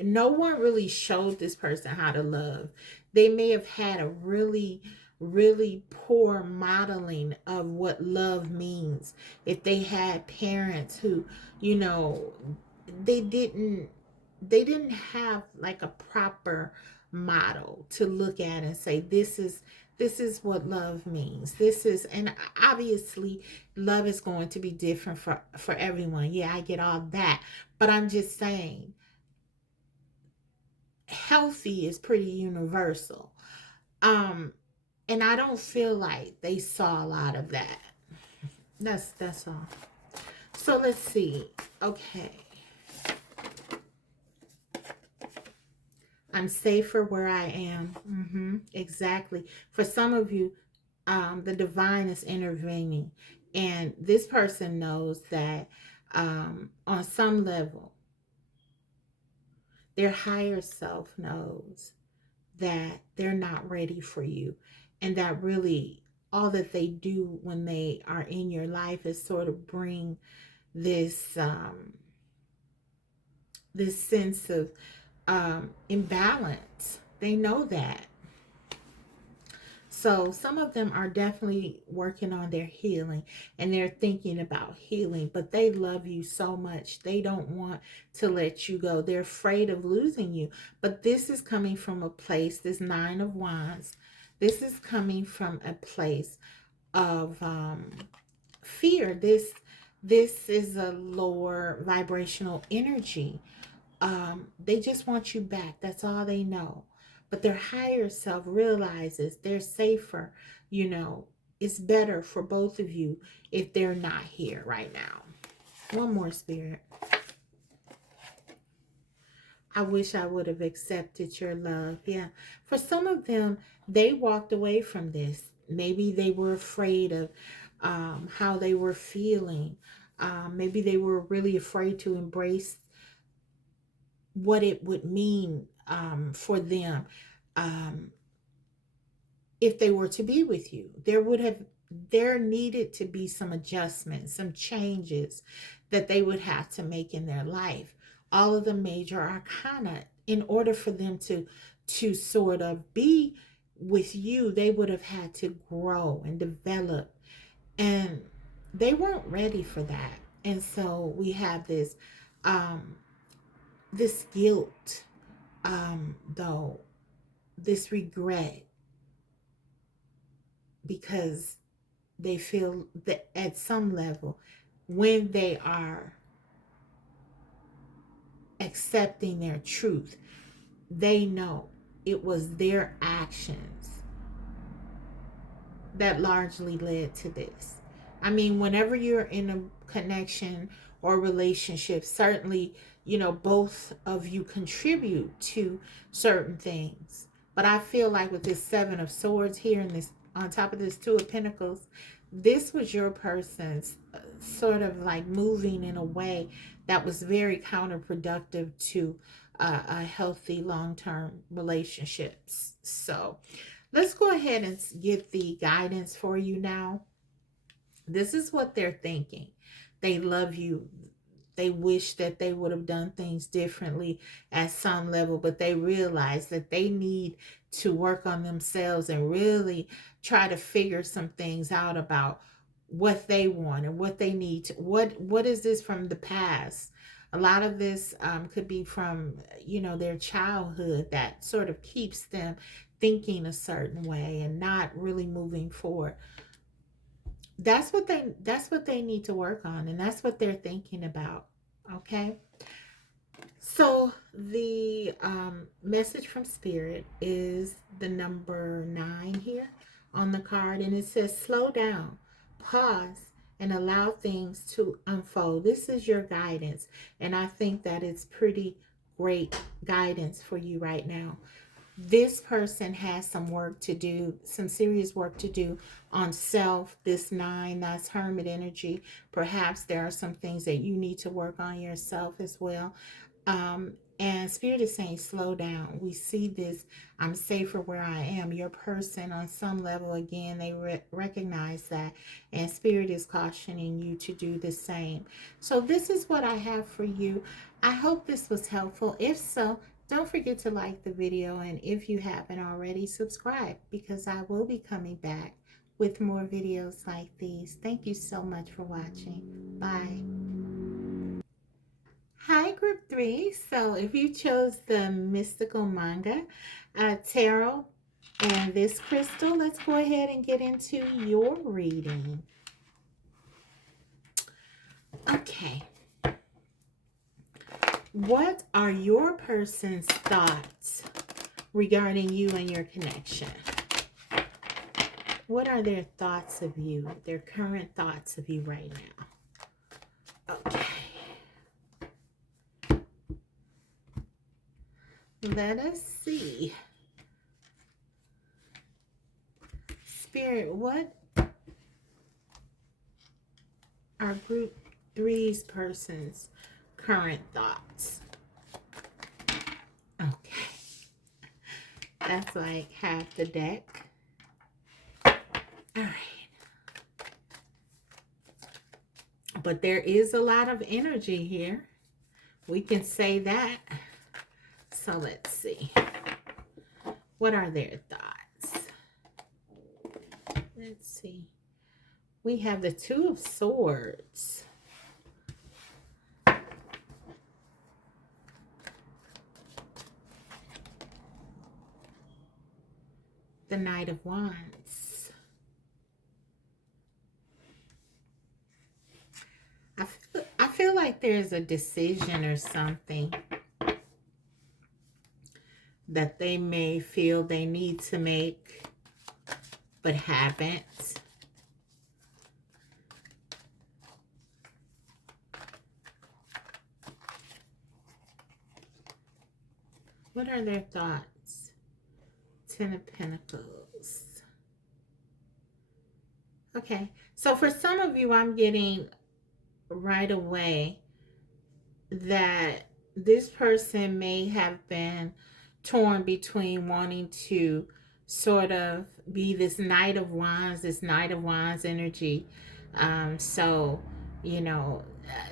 no one really showed this person how to love. They may have had a really, really poor modeling of what love means. If they had parents who, you know, they didn't they didn't have like a proper model to look at and say, this is what love means. This is, and obviously love is going to be different for everyone. Yeah, I get all that, but I'm just saying healthy is pretty universal. um and I don't feel like they saw a lot of that. That's all. So let's see. Okay, I'm safer where I am. Exactly. For some of you, the divine is intervening, and this person knows that on some level, their higher self knows that they're not ready for you, and that really all that they do when they are in your life is sort of bring this this sense of imbalance. They know that. So some of them are definitely working on their healing, and they're thinking about healing, but they love you so much. They don't want to let you go. They're afraid of losing you. But this is coming from a place, this Nine of Wands, this is coming from a place of fear. This is a lower vibrational energy. They just want you back. That's all they know. But their higher self realizes they're safer. You know, it's better for both of you if they're not here right now. One more, Spirit. I wish I would have accepted your love. Yeah. For some of them, they walked away from this. Maybe they were afraid of how they were feeling. Maybe they were really afraid to embrace what it would mean for them if they were to be with you. There needed to be some adjustments, some changes that they would have to make in their life. All of the major arcana, in order for them to sort of be with you, they would have had to grow and develop, and they weren't ready for that. And so we have this guilt, though, this regret, because they feel that at some level, when they are accepting their truth, they know it was their actions that largely led to this. I mean, whenever you're in a connection or relationship, certainly, you know, both of you contribute to certain things. But I feel like with this Seven of Swords here and this on top of this Two of Pentacles, this was your person's sort of like moving in a way that was very counterproductive to healthy long-term relationships. So let's go ahead and get the guidance for you now. This is what they're thinking. They love you. They wish that they would have done things differently at some level, but they realize that they need to work on themselves and really try to figure some things out about what they want and what they need to, what is this from the past. A lot of this could be from, their childhood that sort of keeps them thinking a certain way and not really moving forward. That's what they need to work on, and that's what they're thinking about. Okay. So the message from Spirit is the number 9 here on the card, and it says slow down, pause, and allow things to unfold. This is your guidance, and I think that it's pretty great guidance for you right now. This person has some work to do, some serious work to do on self. This 9, that's hermit energy. Perhaps there are some things that you need to work on yourself as well. And Spirit is saying, slow down. We see this, I'm safer where I am. Your person, on some level, again, they recognize that. And Spirit is cautioning you to do the same. So this is what I have for you. I hope this was helpful. If so, don't forget to like the video. And if you haven't already, subscribe, because I will be coming back with more videos like these. Thank you so much for watching. Bye. Hi, Group 3. So if you chose the Mystical Manga, Tarot, and this crystal, let's go ahead and get into your reading. Okay. What are your person's thoughts regarding you and your connection? What are their thoughts of you, their current thoughts of you right now? Okay. Let us see. Spirit, what are Group 3's person's current thoughts? Okay. That's like half the deck. All right. But there is a lot of energy here. We can say that. So let's see. What are their thoughts? Let's see. We have the 2 of Swords. The Knight of Wands. I feel like there's a decision or something that they may feel they need to make, but haven't. What are their thoughts? 10 of Pentacles. Okay, so for some of you, I'm getting right away that this person may have been torn between wanting to sort of be this Knight of Wands, energy. So,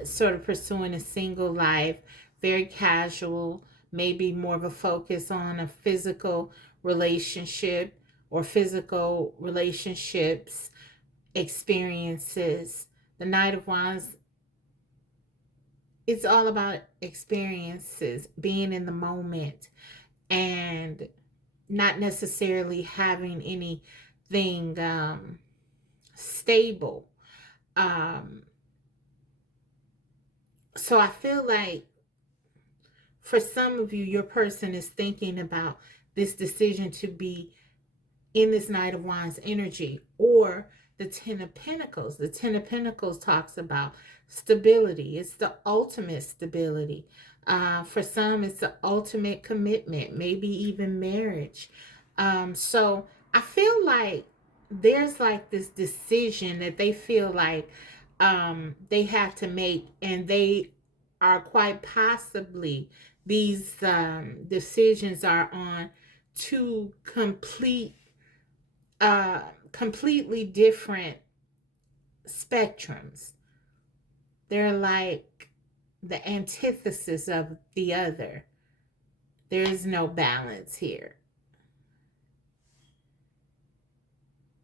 sort of pursuing a single life, very casual, maybe more of a focus on a physical relationship or physical relationships, experiences. The Knight of Wands, it's all about experiences, being in the moment, and not necessarily having anything stable. So I feel like for some of you, your person is thinking about this decision to be in this Knight of Wands energy, or the 10 of Pentacles. The 10 of Pentacles talks about stability. It's the ultimate stability. For some, it's the ultimate commitment, maybe even marriage. So I feel like there's like this decision that they feel like they have to make, and they are quite possibly These decisions are on two uh, completely different spectrums. They're like the antithesis of the other. There is no balance here.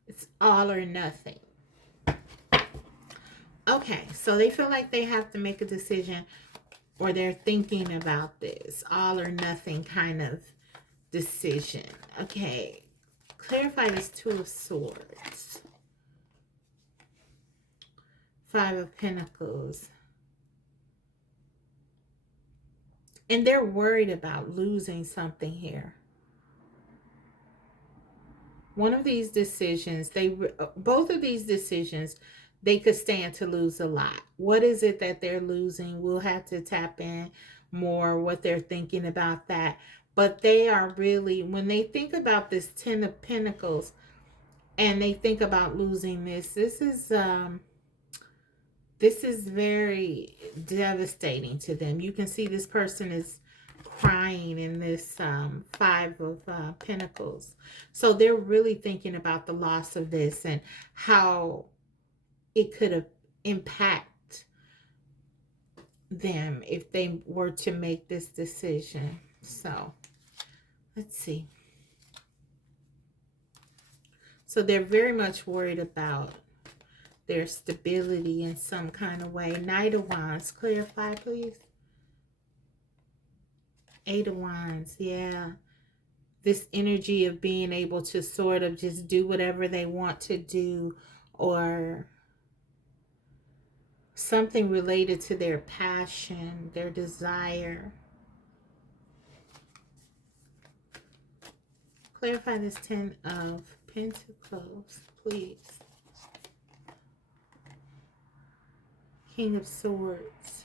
It's all or nothing. Okay, so they feel like they have to make a decision, or they're thinking about this all or nothing kind of decision. Okay, clarify this Two of Swords, Five of Pentacles. And they're worried about losing something here. One of these decisions, both of these decisions, they could stand to lose a lot. What is it that they're losing? We'll have to tap in more what they're thinking about that. But they are really, when they think about this Ten of Pentacles and they think about losing this is very devastating to them. You can see this person is crying in this Five of Pentacles. So they're really thinking about the loss of this and how it could have impact them if they were to make this decision. So let's see. So they're very much worried about their stability in some kind of way. Knight of Wands, clarify please. Eight of Wands, yeah. This energy of being able to sort of just do whatever they want to do, or something related to their passion, their desire. Clarify this Ten of Pentacles, please. King of Swords.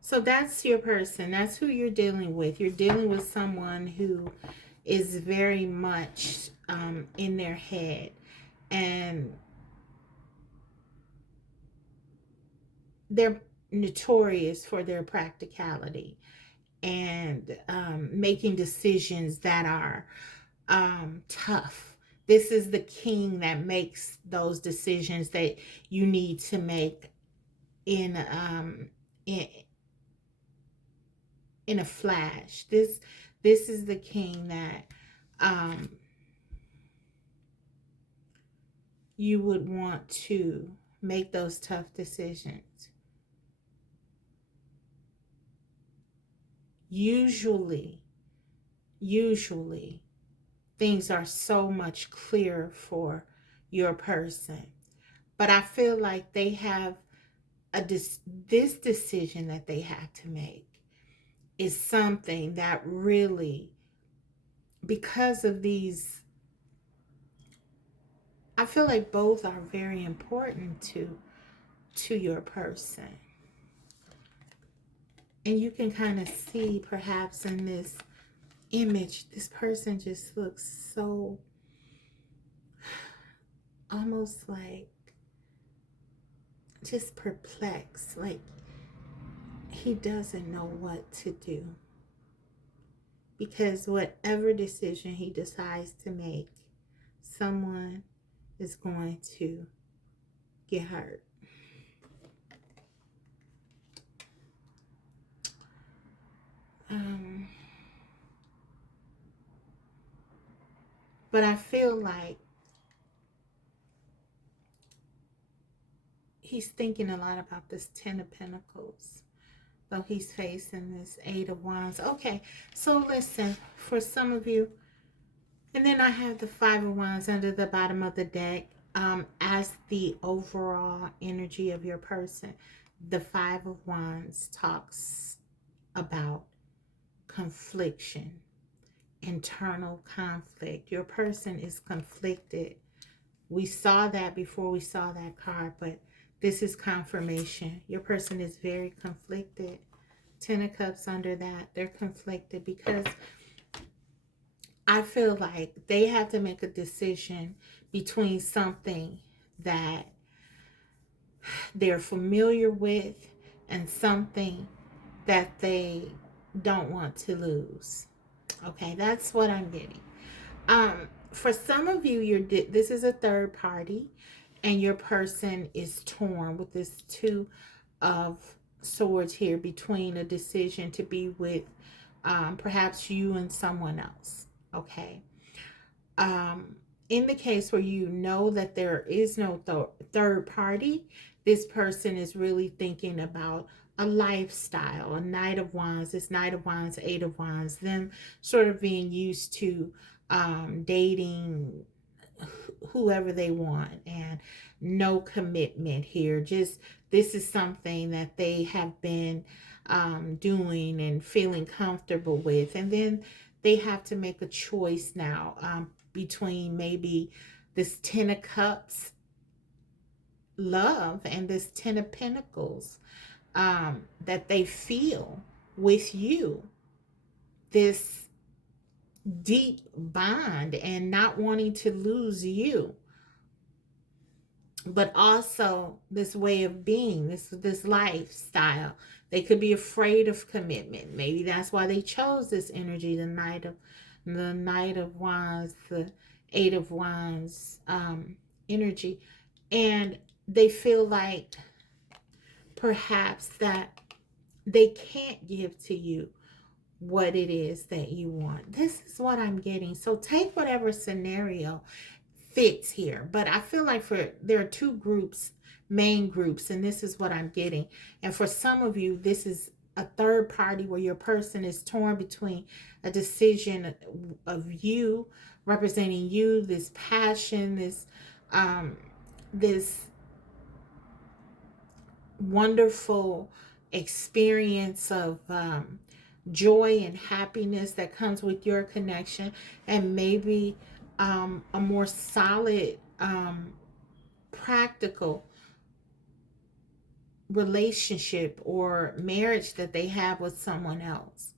So that's your person. That's who you're dealing with. You're dealing with someone who is very much in their head. And they're notorious for their practicality and making decisions that are tough. This is the king that makes those decisions that you need to make in in a flash. This is the king that you would want to make those tough decisions. Usually things are so much clearer for your person, but I feel like they have this decision that they have to make is something that really, because of these, I feel like both are very important to your person. And you can kind of see perhaps in this image, this person just looks so almost like just perplexed, like he doesn't know what to do, because whatever decision he decides to make, someone is going to get hurt. But I feel like he's thinking a lot about this Ten of Pentacles, though he's facing this Eight of Wands. Okay, so listen, for some of you, and then I have the Five of Wands under the bottom of the deck as the overall energy of your person. The Five of Wands talks about confliction, internal conflict. Your person is conflicted. We saw that before we saw that card, but this is confirmation. Your person is very conflicted. Ten of Cups under that. They're conflicted because I feel like they have to make a decision between something that they're familiar with and something that they don't want to lose. Okay, that's what I'm getting. For some of you, this is a third party, and your person is torn with this two of swords here between a decision to be with perhaps you and someone else. Okay. um, in the case where you know that there is no third party, this person is really thinking about a lifestyle, a Knight of Wands, this Knight of Wands, Eight of Wands, them sort of being used to dating whoever they want and no commitment here. Just this is something that they have been doing and feeling comfortable with. And then they have to make a choice now between maybe this Ten of Cups love and this Ten of Pentacles that they feel with you. This deep bond and not wanting to lose you, but also this way of being, this lifestyle. They could be afraid of commitment. Maybe that's why they chose this energy, the Knight of Wands, the Eight of Wands energy. And they feel like perhaps that they can't give to you what it is that you want. This is what I'm getting. So take whatever scenario fits here, but I feel like there are two groups, main groups, and this is what I'm getting. And for some of you, this is a third party where your person is torn between a decision of you representing you, this passion, this wonderful experience of joy and happiness that comes with your connection, and maybe a more solid, practical relationship or marriage that they have with someone else.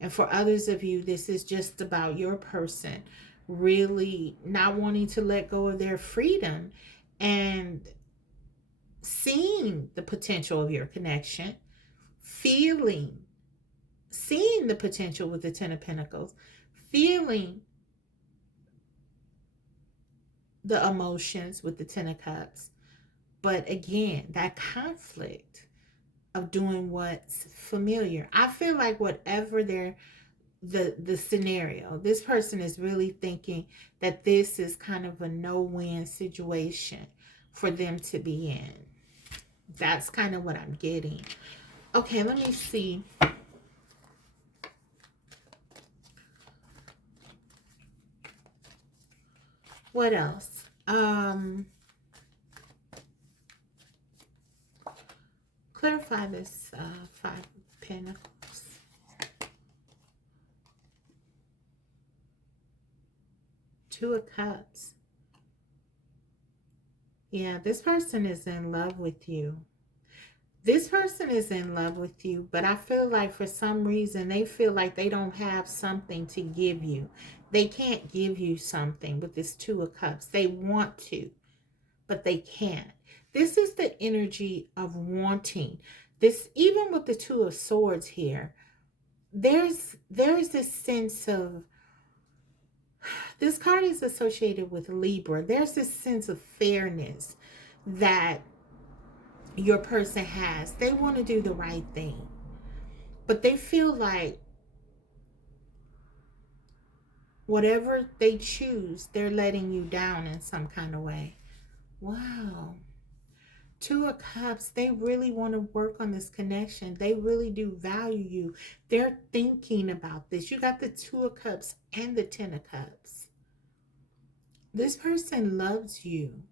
And for others of you, this is just about your person really not wanting to let go of their freedom and seeing the potential of your connection, seeing the potential with the Ten of Pentacles, feeling the emotions with the Ten of Cups. But again, that conflict of doing what's familiar. I feel like whatever the scenario, this person is really thinking that this is kind of a no-win situation for them to be in. That's kind of what I'm getting. Okay, let me see. What else? Clarify this Five of Pentacles. Two of Cups. Yeah, this person is in love with you. This person is in love with you, but I feel like for some reason they feel like they don't have something to give you. They can't give you something with this Two of Cups. They want to, but they can't. This is the energy of wanting. This, even with the Two of Swords here, there's this sense of, this card is associated with Libra. There's this sense of fairness that your person has. They want to do the right thing, but they feel like whatever they choose, they're letting you down in some kind of way. Wow. Two of Cups, they really want to work on this connection. They really do value you. They're thinking about this. You got the Two of Cups and the Ten of Cups. This person loves you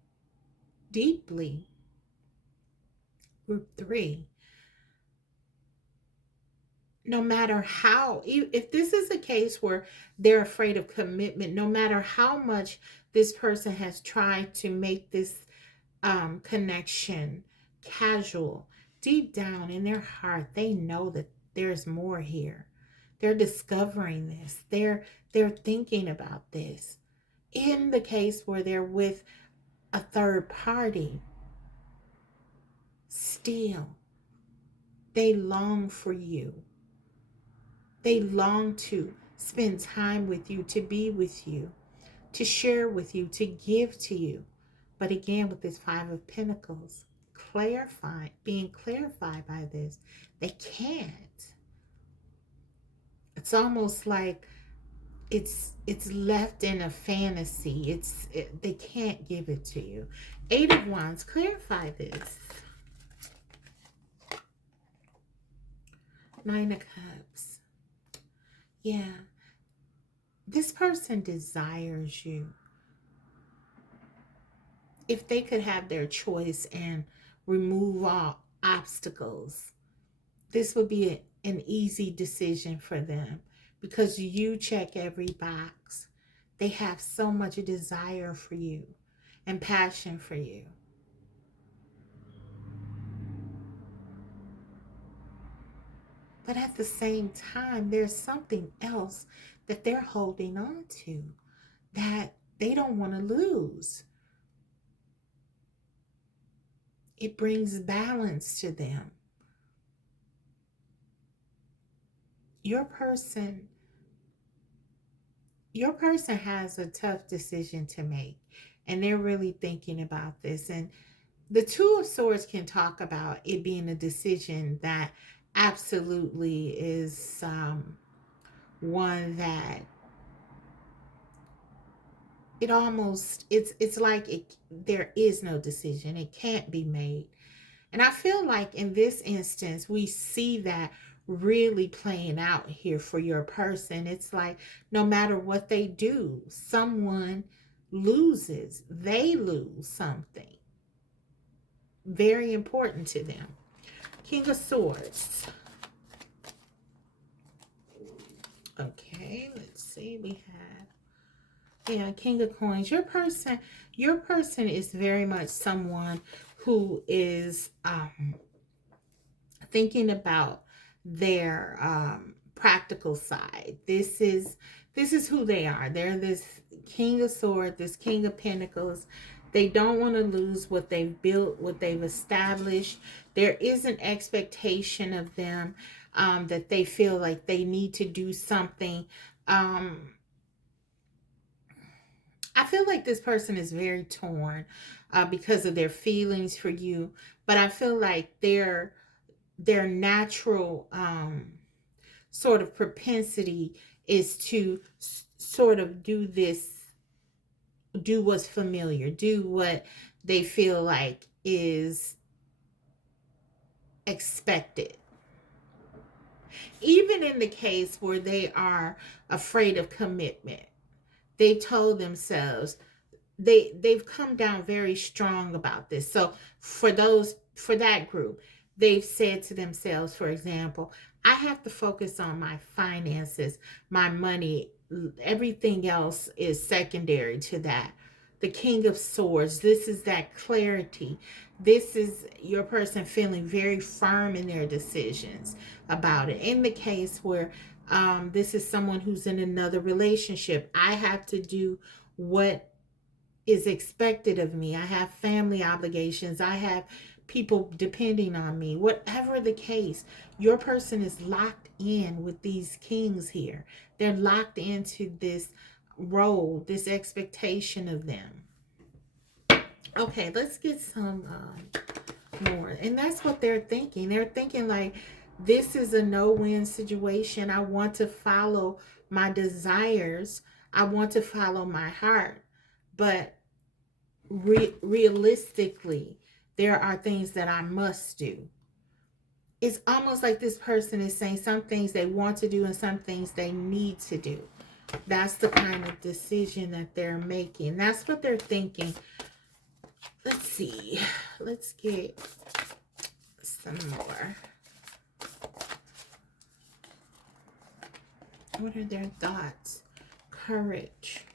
deeply. Group 3. No matter how, if this is a case where they're afraid of commitment, no matter how much this person has tried to make this connection casual, deep down in their heart, they know that there's more here. They're discovering this. They're thinking about this. In the case where they're with a third party, still, they long for you. They long to spend time with you, to be with you, to share with you, to give to you. But again, with this Five of Pentacles, being clarified by this, they can't. It's almost like it's left in a fantasy. They can't give it to you. Eight of Wands, clarify this. Nine of Cups. Yeah. This person desires you. If they could have their choice and remove all obstacles, this would be an easy decision for them because you check every box. They have so much desire for you and passion for you. But at the same time, there's something else that they're holding on to that they don't want to lose. It brings balance to them. Your person has a tough decision to make, and they're really thinking about this. And the Two of Swords can talk about it being a decision that absolutely is one that it's like there is no decision. It can't be made. And I feel like in this instance, we see that really playing out here for your person. It's like no matter what they do, someone loses. They lose something very important to them. King of Swords. Okay, let's see. We have King of Coins. Your person is very much someone who is thinking about their practical side. This is who they are. They're this King of Swords, this King of Pentacles. They don't want to lose what they've built, what they've established. There is an expectation of them that they feel like they need to do something. I feel like this person is very torn because of their feelings for you, but I feel like their natural sort of propensity is to sort of do what's familiar, do what they feel like is expected. Even in the case where they are afraid of commitment, they told themselves they've come down very strong about this. So for that group, they've said to themselves, for example, I have to focus on my finances, my money. Everything else is secondary to that. The King of Swords, this is that clarity. This is your person feeling very firm in their decisions about it. In the case where this is someone who's in another relationship, I have to do what is expected of me. I have family obligations. I have people depending on me. Whatever the case, your person is locked in with these kings here. They're locked into this role, this expectation of them. Okay, let's get some more. And that's what they're thinking. They're thinking like, this is a no-win situation. I want to follow my desires. I want to follow my heart. But realistically, there are things that I must do. It's almost like this person is saying some things they want to do and some things they need to do. That's the kind of decision that they're making. That's what they're thinking. Let's see. Let's get some more. What are their thoughts? Courage.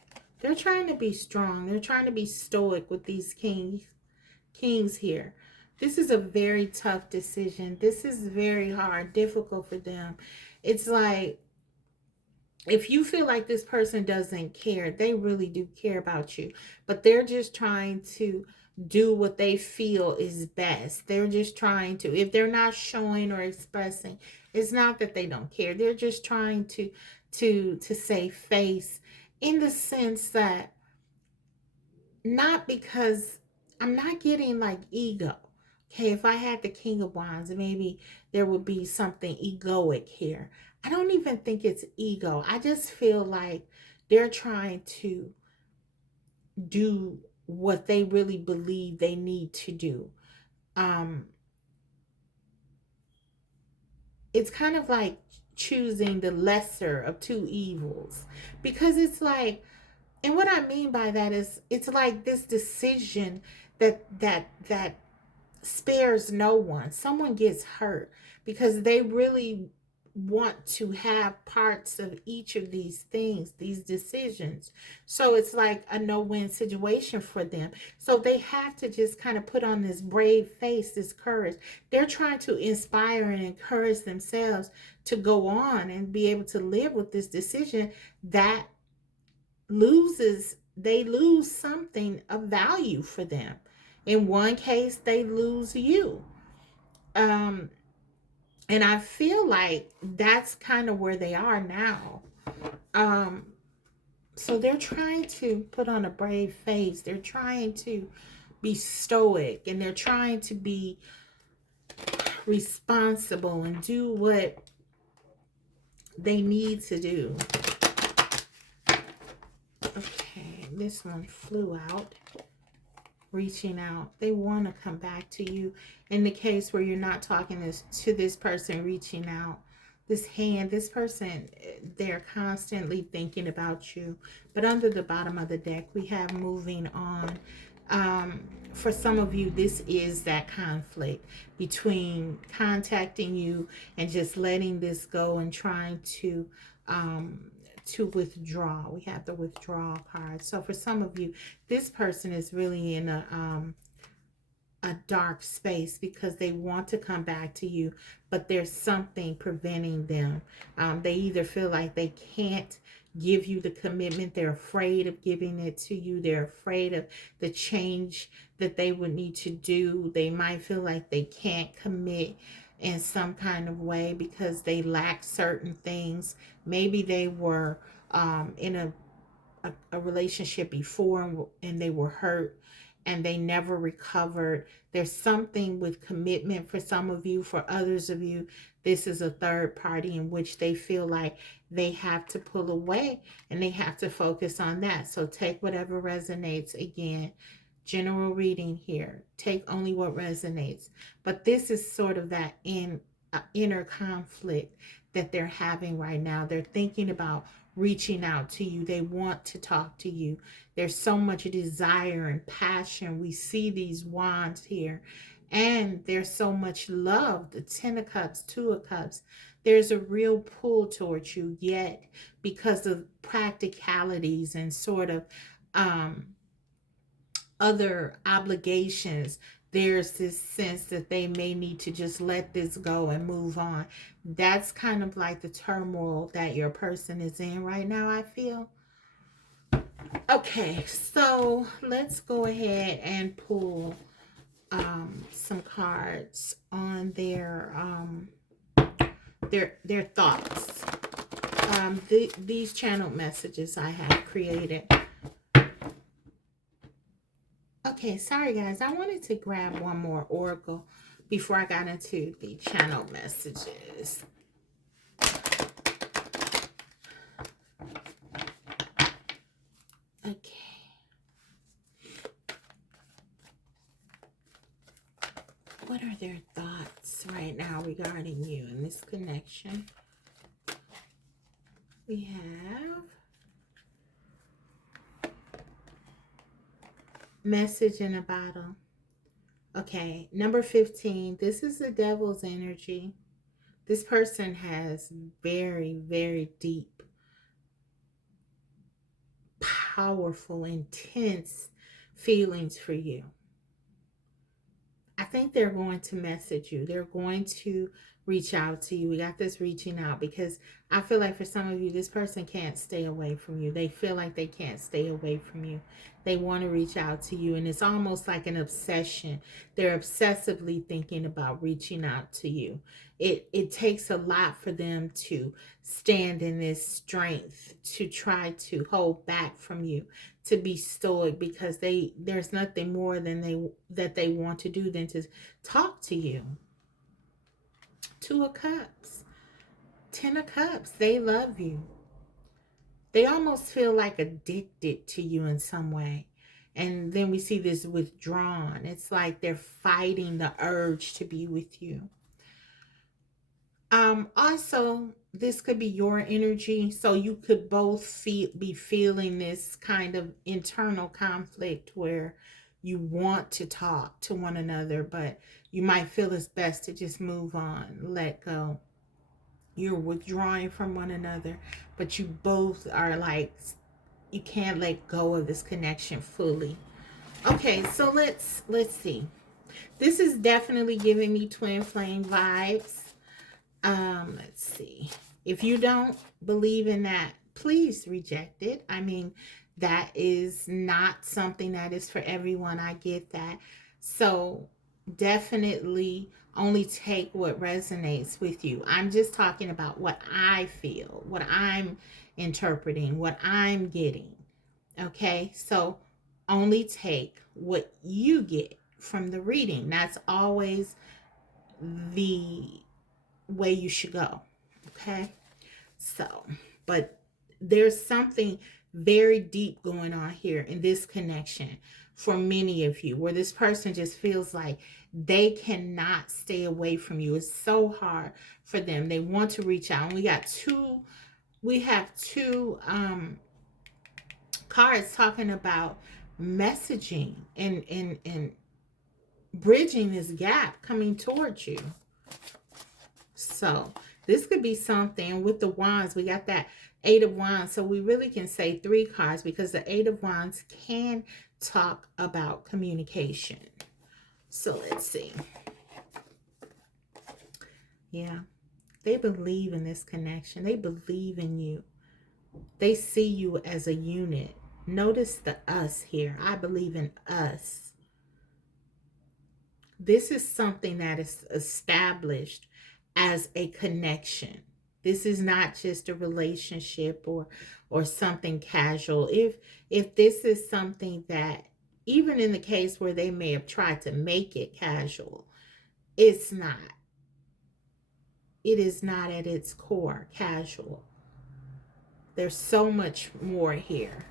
They're trying to be strong. They're trying to be stoic with these kings here. This is a very tough decision. This is very hard, difficult for them. It's like, if you feel like this person doesn't care, they really do care about you. But they're just trying to do what they feel is best. They're just trying to, if they're not showing or expressing, it's not that they don't care. They're just trying to save face, in the sense that, not because I'm not getting like ego. Okay, if I had the King of Wands, maybe there would be something egoic here. I don't even think it's ego. I just feel like they're trying to do what they really believe they need to do. Um, it's kind of like choosing the lesser of two evils, because it's like, and what I mean by that is, it's like this decision that spares no one. Someone gets hurt because they really want to have parts of each of these things, these decisions. So it's like a no-win situation for them. So they have to just kind of put on this brave face, this courage. They're trying to inspire and encourage themselves to go on and be able to live with this decision that they lose something of value for them. In one case, they lose you. Um, and I feel like that's kind of where they are now. Um, so they're trying to put on a brave face. They're trying to be stoic, and they're trying to be responsible and do what they need to do. Okay, this one flew out. Reaching out, they want to come back to you. In the case where you're not talking to this person, reaching out, this person, they're constantly thinking about you. But under the bottom of the deck, we have moving on. For some of you, this is that conflict between contacting you and just letting this go and trying to withdraw. We have the withdrawal card. So for some of you, this person is really in a dark space because they want to come back to you, but there's something preventing them. They either feel like they can't give you the commitment. They're afraid of giving it to you. They're afraid of the change that they would need to do. They might feel like they can't commit in some kind of way because they lack certain things. Maybe they were in a relationship before and they were hurt and they never recovered. There's something with commitment for some of you. For others of you, this is a third party in which they feel like they have to pull away and they have to focus on that. So take whatever resonates. Again, general reading here. Take only what resonates. But this is sort of that inner conflict that they're having right now. They're thinking about reaching out to you. They want to talk to you. There's so much desire and passion. We see these wands here. And there's so much love. The 10 of Cups, 2 of Cups. There's a real pull towards you, yet because of practicalities and sort of other obligations, there's this sense that they may need to just let this go and move on. That's kind of like the turmoil that your person is in right now, I feel. Okay, so let's go ahead and pull some cards on their thoughts. These channeled messages I have created. Okay, sorry guys. I wanted to grab one more oracle before I got into the channel messages. Okay. What are their thoughts right now regarding you and this connection? We have message in a bottle. Okay, number 15. This is the devil's energy. This person has very, very deep, powerful, intense feelings for you. I think they're going to message you. They're going to reach out to you. We got this reaching out because I feel like for some of you, this person can't stay away from you. They feel like they can't stay away from you. They want to reach out to you, and it's almost like an obsession. They're obsessively thinking about reaching out to you. It takes a lot for them to stand in this strength to try to hold back from you, to be stoic, because there's nothing more than they want to do than to talk to you. Two of Cups, Ten of Cups. They love you. They almost feel like addicted to you in some way. And then we see this withdrawn. It's like they're fighting the urge to be with you. Also, this could be your energy. So you could both be feeling this kind of internal conflict where you want to talk to one another, but you might feel it's best to just move on, let go. You're withdrawing from one another, but you both are like, you can't let go of this connection fully. Okay, so let's see. This is definitely giving me twin flame vibes. Let's see. If you don't believe in that, please reject it. I mean, that is not something that is for everyone. I get that. So definitely only take what resonates with you. I'm just talking about what I feel, what I'm interpreting, what I'm getting. Okay, so only take what you get from the reading. That's always the way you should go. Okay, so, but there's something very deep going on here in this connection for many of you, where this person just feels like they cannot stay away from you. It's so hard for them. They want to reach out. And we have two cards talking about messaging and bridging this gap coming towards you. So this could be something with the wands. We got that Eight of Wands. So we really can say three cards, because the Eight of Wands can talk about communication. So let's see. Yeah, they believe in this connection. They believe in you. They see you as a unit. Notice the us here. I believe in us. This is something that is established as a connection. This is not just a relationship or something casual. If this is something that, even in the case where they may have tried to make it casual, it's not. It is not at its core casual. There's so much more here.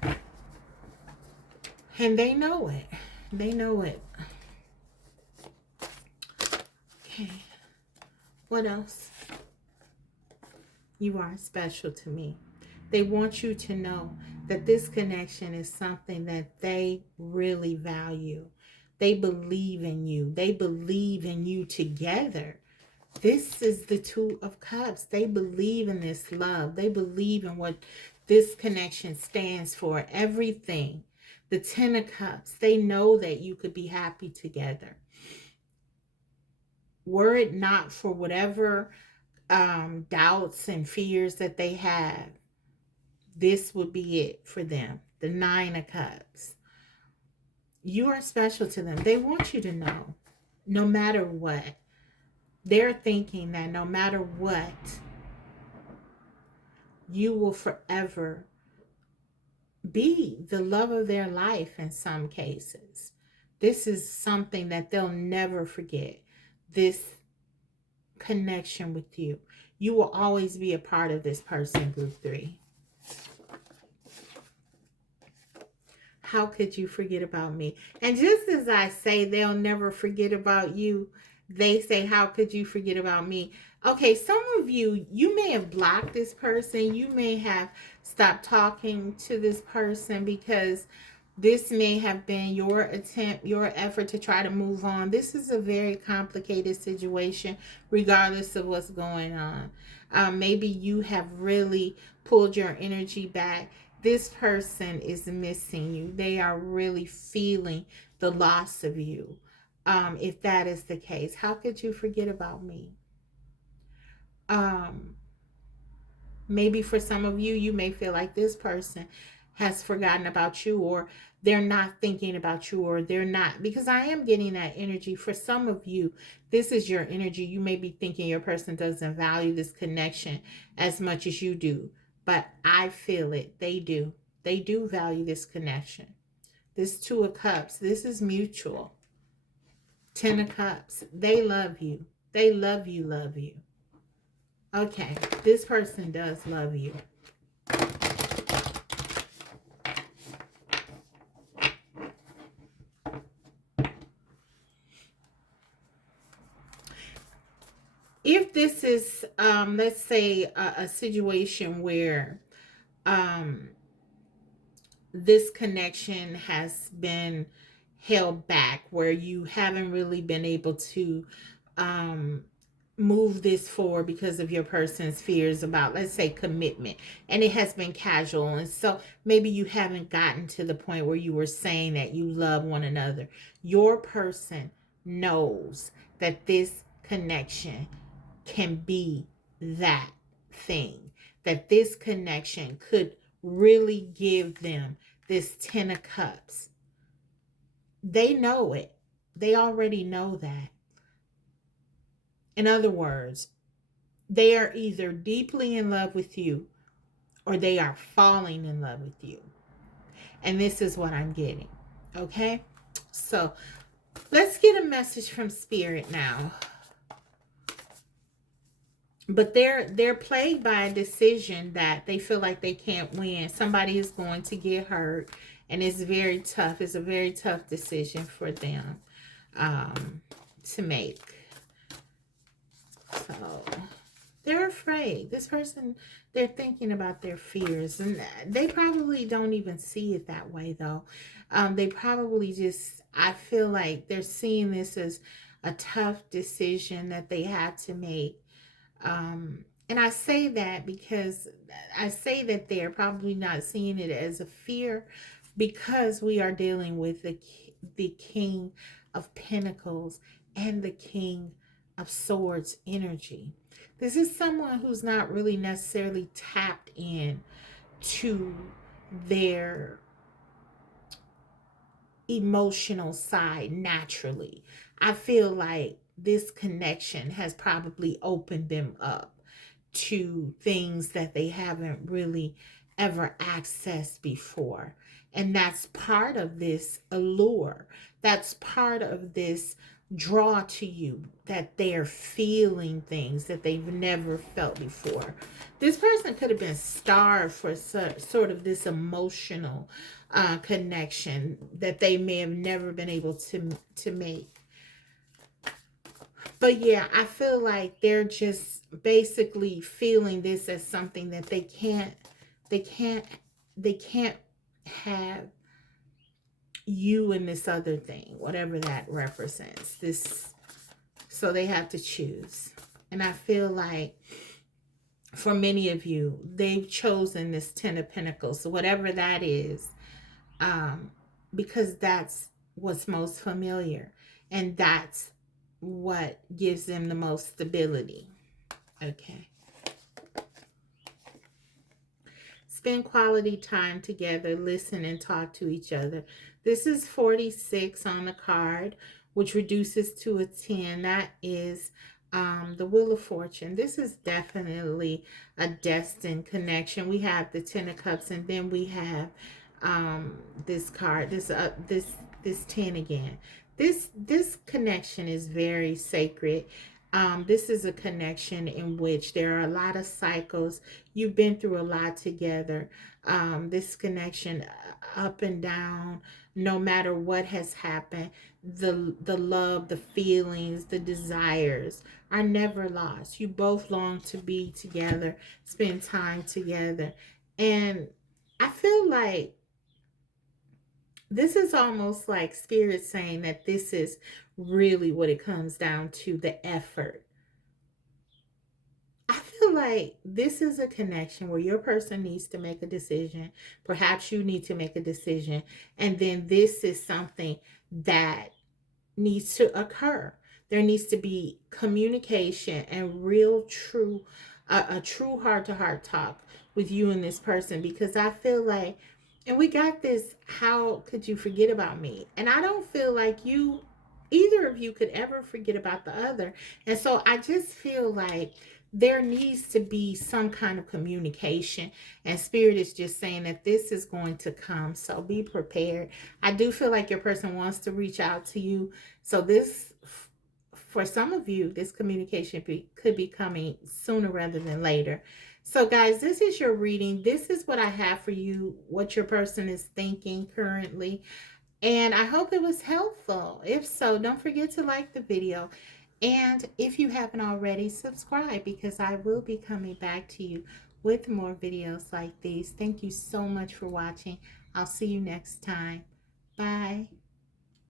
And they know it. They know it. Okay. What else? You are special to me. They want you to know that this connection is something that they really value. They believe in you. They believe in you together. This is the Two of Cups. They believe in this love. They believe in what this connection stands for. Everything. The Ten of Cups. They know that you could be happy together. Were it not for whatever doubts and fears that they have, this would be it for them. The Nine of Cups. You are special to them. They want you to know, no matter what. They're thinking that no matter what, you will forever be the love of their life in some cases. This is something that they'll never forget. This connection with you. You will always be a part of this person, group 3. How could you forget about me? And just as I say, they'll never forget about you, they say, how could you forget about me? Okay, some of you, you may have blocked this person. You may have stopped talking to this person because this may have been your attempt, your effort to try to move on. This is a very complicated situation, regardless of what's going on. Maybe you have really pulled your energy back. This person is missing you. They are really feeling the loss of you. If that is the case, how could you forget about me? Um, Maybe for some of you, you may feel like this person has forgotten about you, or they're not thinking about you, or they're not, because I am getting that energy. For some of you, this is your energy. You may be thinking your person doesn't value this connection as much as you do, but I feel it. They do. They do value this connection. This Two of Cups, this is mutual. Ten of Cups, they love you. They love you, love you. Okay, this person does love you. If this is, let's say, a situation where um, this connection has been held back, where you haven't really been able to um, move this forward because of your person's fears about, let's say, commitment, and it has been casual, and so maybe you haven't gotten to the point where you were saying that you love one another. Your person knows that this connection can be that thing, that this connection could really give them this Ten of Cups. They know it. They already know that. In other words, they are either deeply in love with you or they are falling in love with you. And this is what I'm getting. Okay? So let's get a message from Spirit now. But they're plagued by a decision that they feel like they can't win. Somebody is going to get hurt, and it's very tough. It's a very tough decision for them to make. So they're afraid. This person, they're thinking about their fears, and they probably don't even see it that way, though. They probably just, I feel like they're seeing this as a tough decision that they have to make. And I say that because I say that they're probably not seeing it as a fear, because we are dealing with the King of Pentacles and the King of Swords energy. This is someone who's not really necessarily tapped in to their emotional side naturally. I feel like this connection has probably opened them up to things that they haven't really ever accessed before. And that's part of this allure. That's part of this draw to you, that they're feeling things that they've never felt before. This person could have been starved for sort of this emotional connection that they may have never been able to make. But yeah, I feel like they're just basically feeling this as something that they can't have you and this other thing, whatever that represents. This, so they have to choose. And I feel like for many of you, they've chosen this Ten of Pentacles, so whatever that is, because that's what's most familiar, and that's what gives them the most stability. Okay. Spend quality time together, listen and talk to each other. This is 46 on the card, which reduces to a 10. That is the Wheel of Fortune. This is definitely a destined connection. We have the Ten of Cups, and then we have this card, this 10 again. This connection is very sacred. This is a connection in which there are a lot of cycles. You've been through a lot together. This connection, up and down, no matter what has happened, the love, the feelings, the desires are never lost. You both long to be together, spend time together. And I feel like this is almost like Spirit saying that this is really what it comes down to, the effort. I feel like this is a connection where your person needs to make a decision. Perhaps you need to make a decision. And then this is something that needs to occur. There needs to be communication and real, true, a true heart to heart talk with you and this person, because I feel like, and we got this, how could you forget about me? And I don't feel like either of you could ever forget about the other. And so I just feel like there needs to be some kind of communication, and spirit is just saying that this is going to come, so be prepared. I do feel like your person wants to reach out to you, so this, for some of you, this communication could be coming sooner rather than later. So guys, this is your reading. This is what I have for you, what your person is thinking currently, and I hope it was helpful. If so, don't forget to like the video. And if you haven't already, subscribe, because I will be coming back to you with more videos like these. Thank you so much for watching. I'll see you next time. Bye.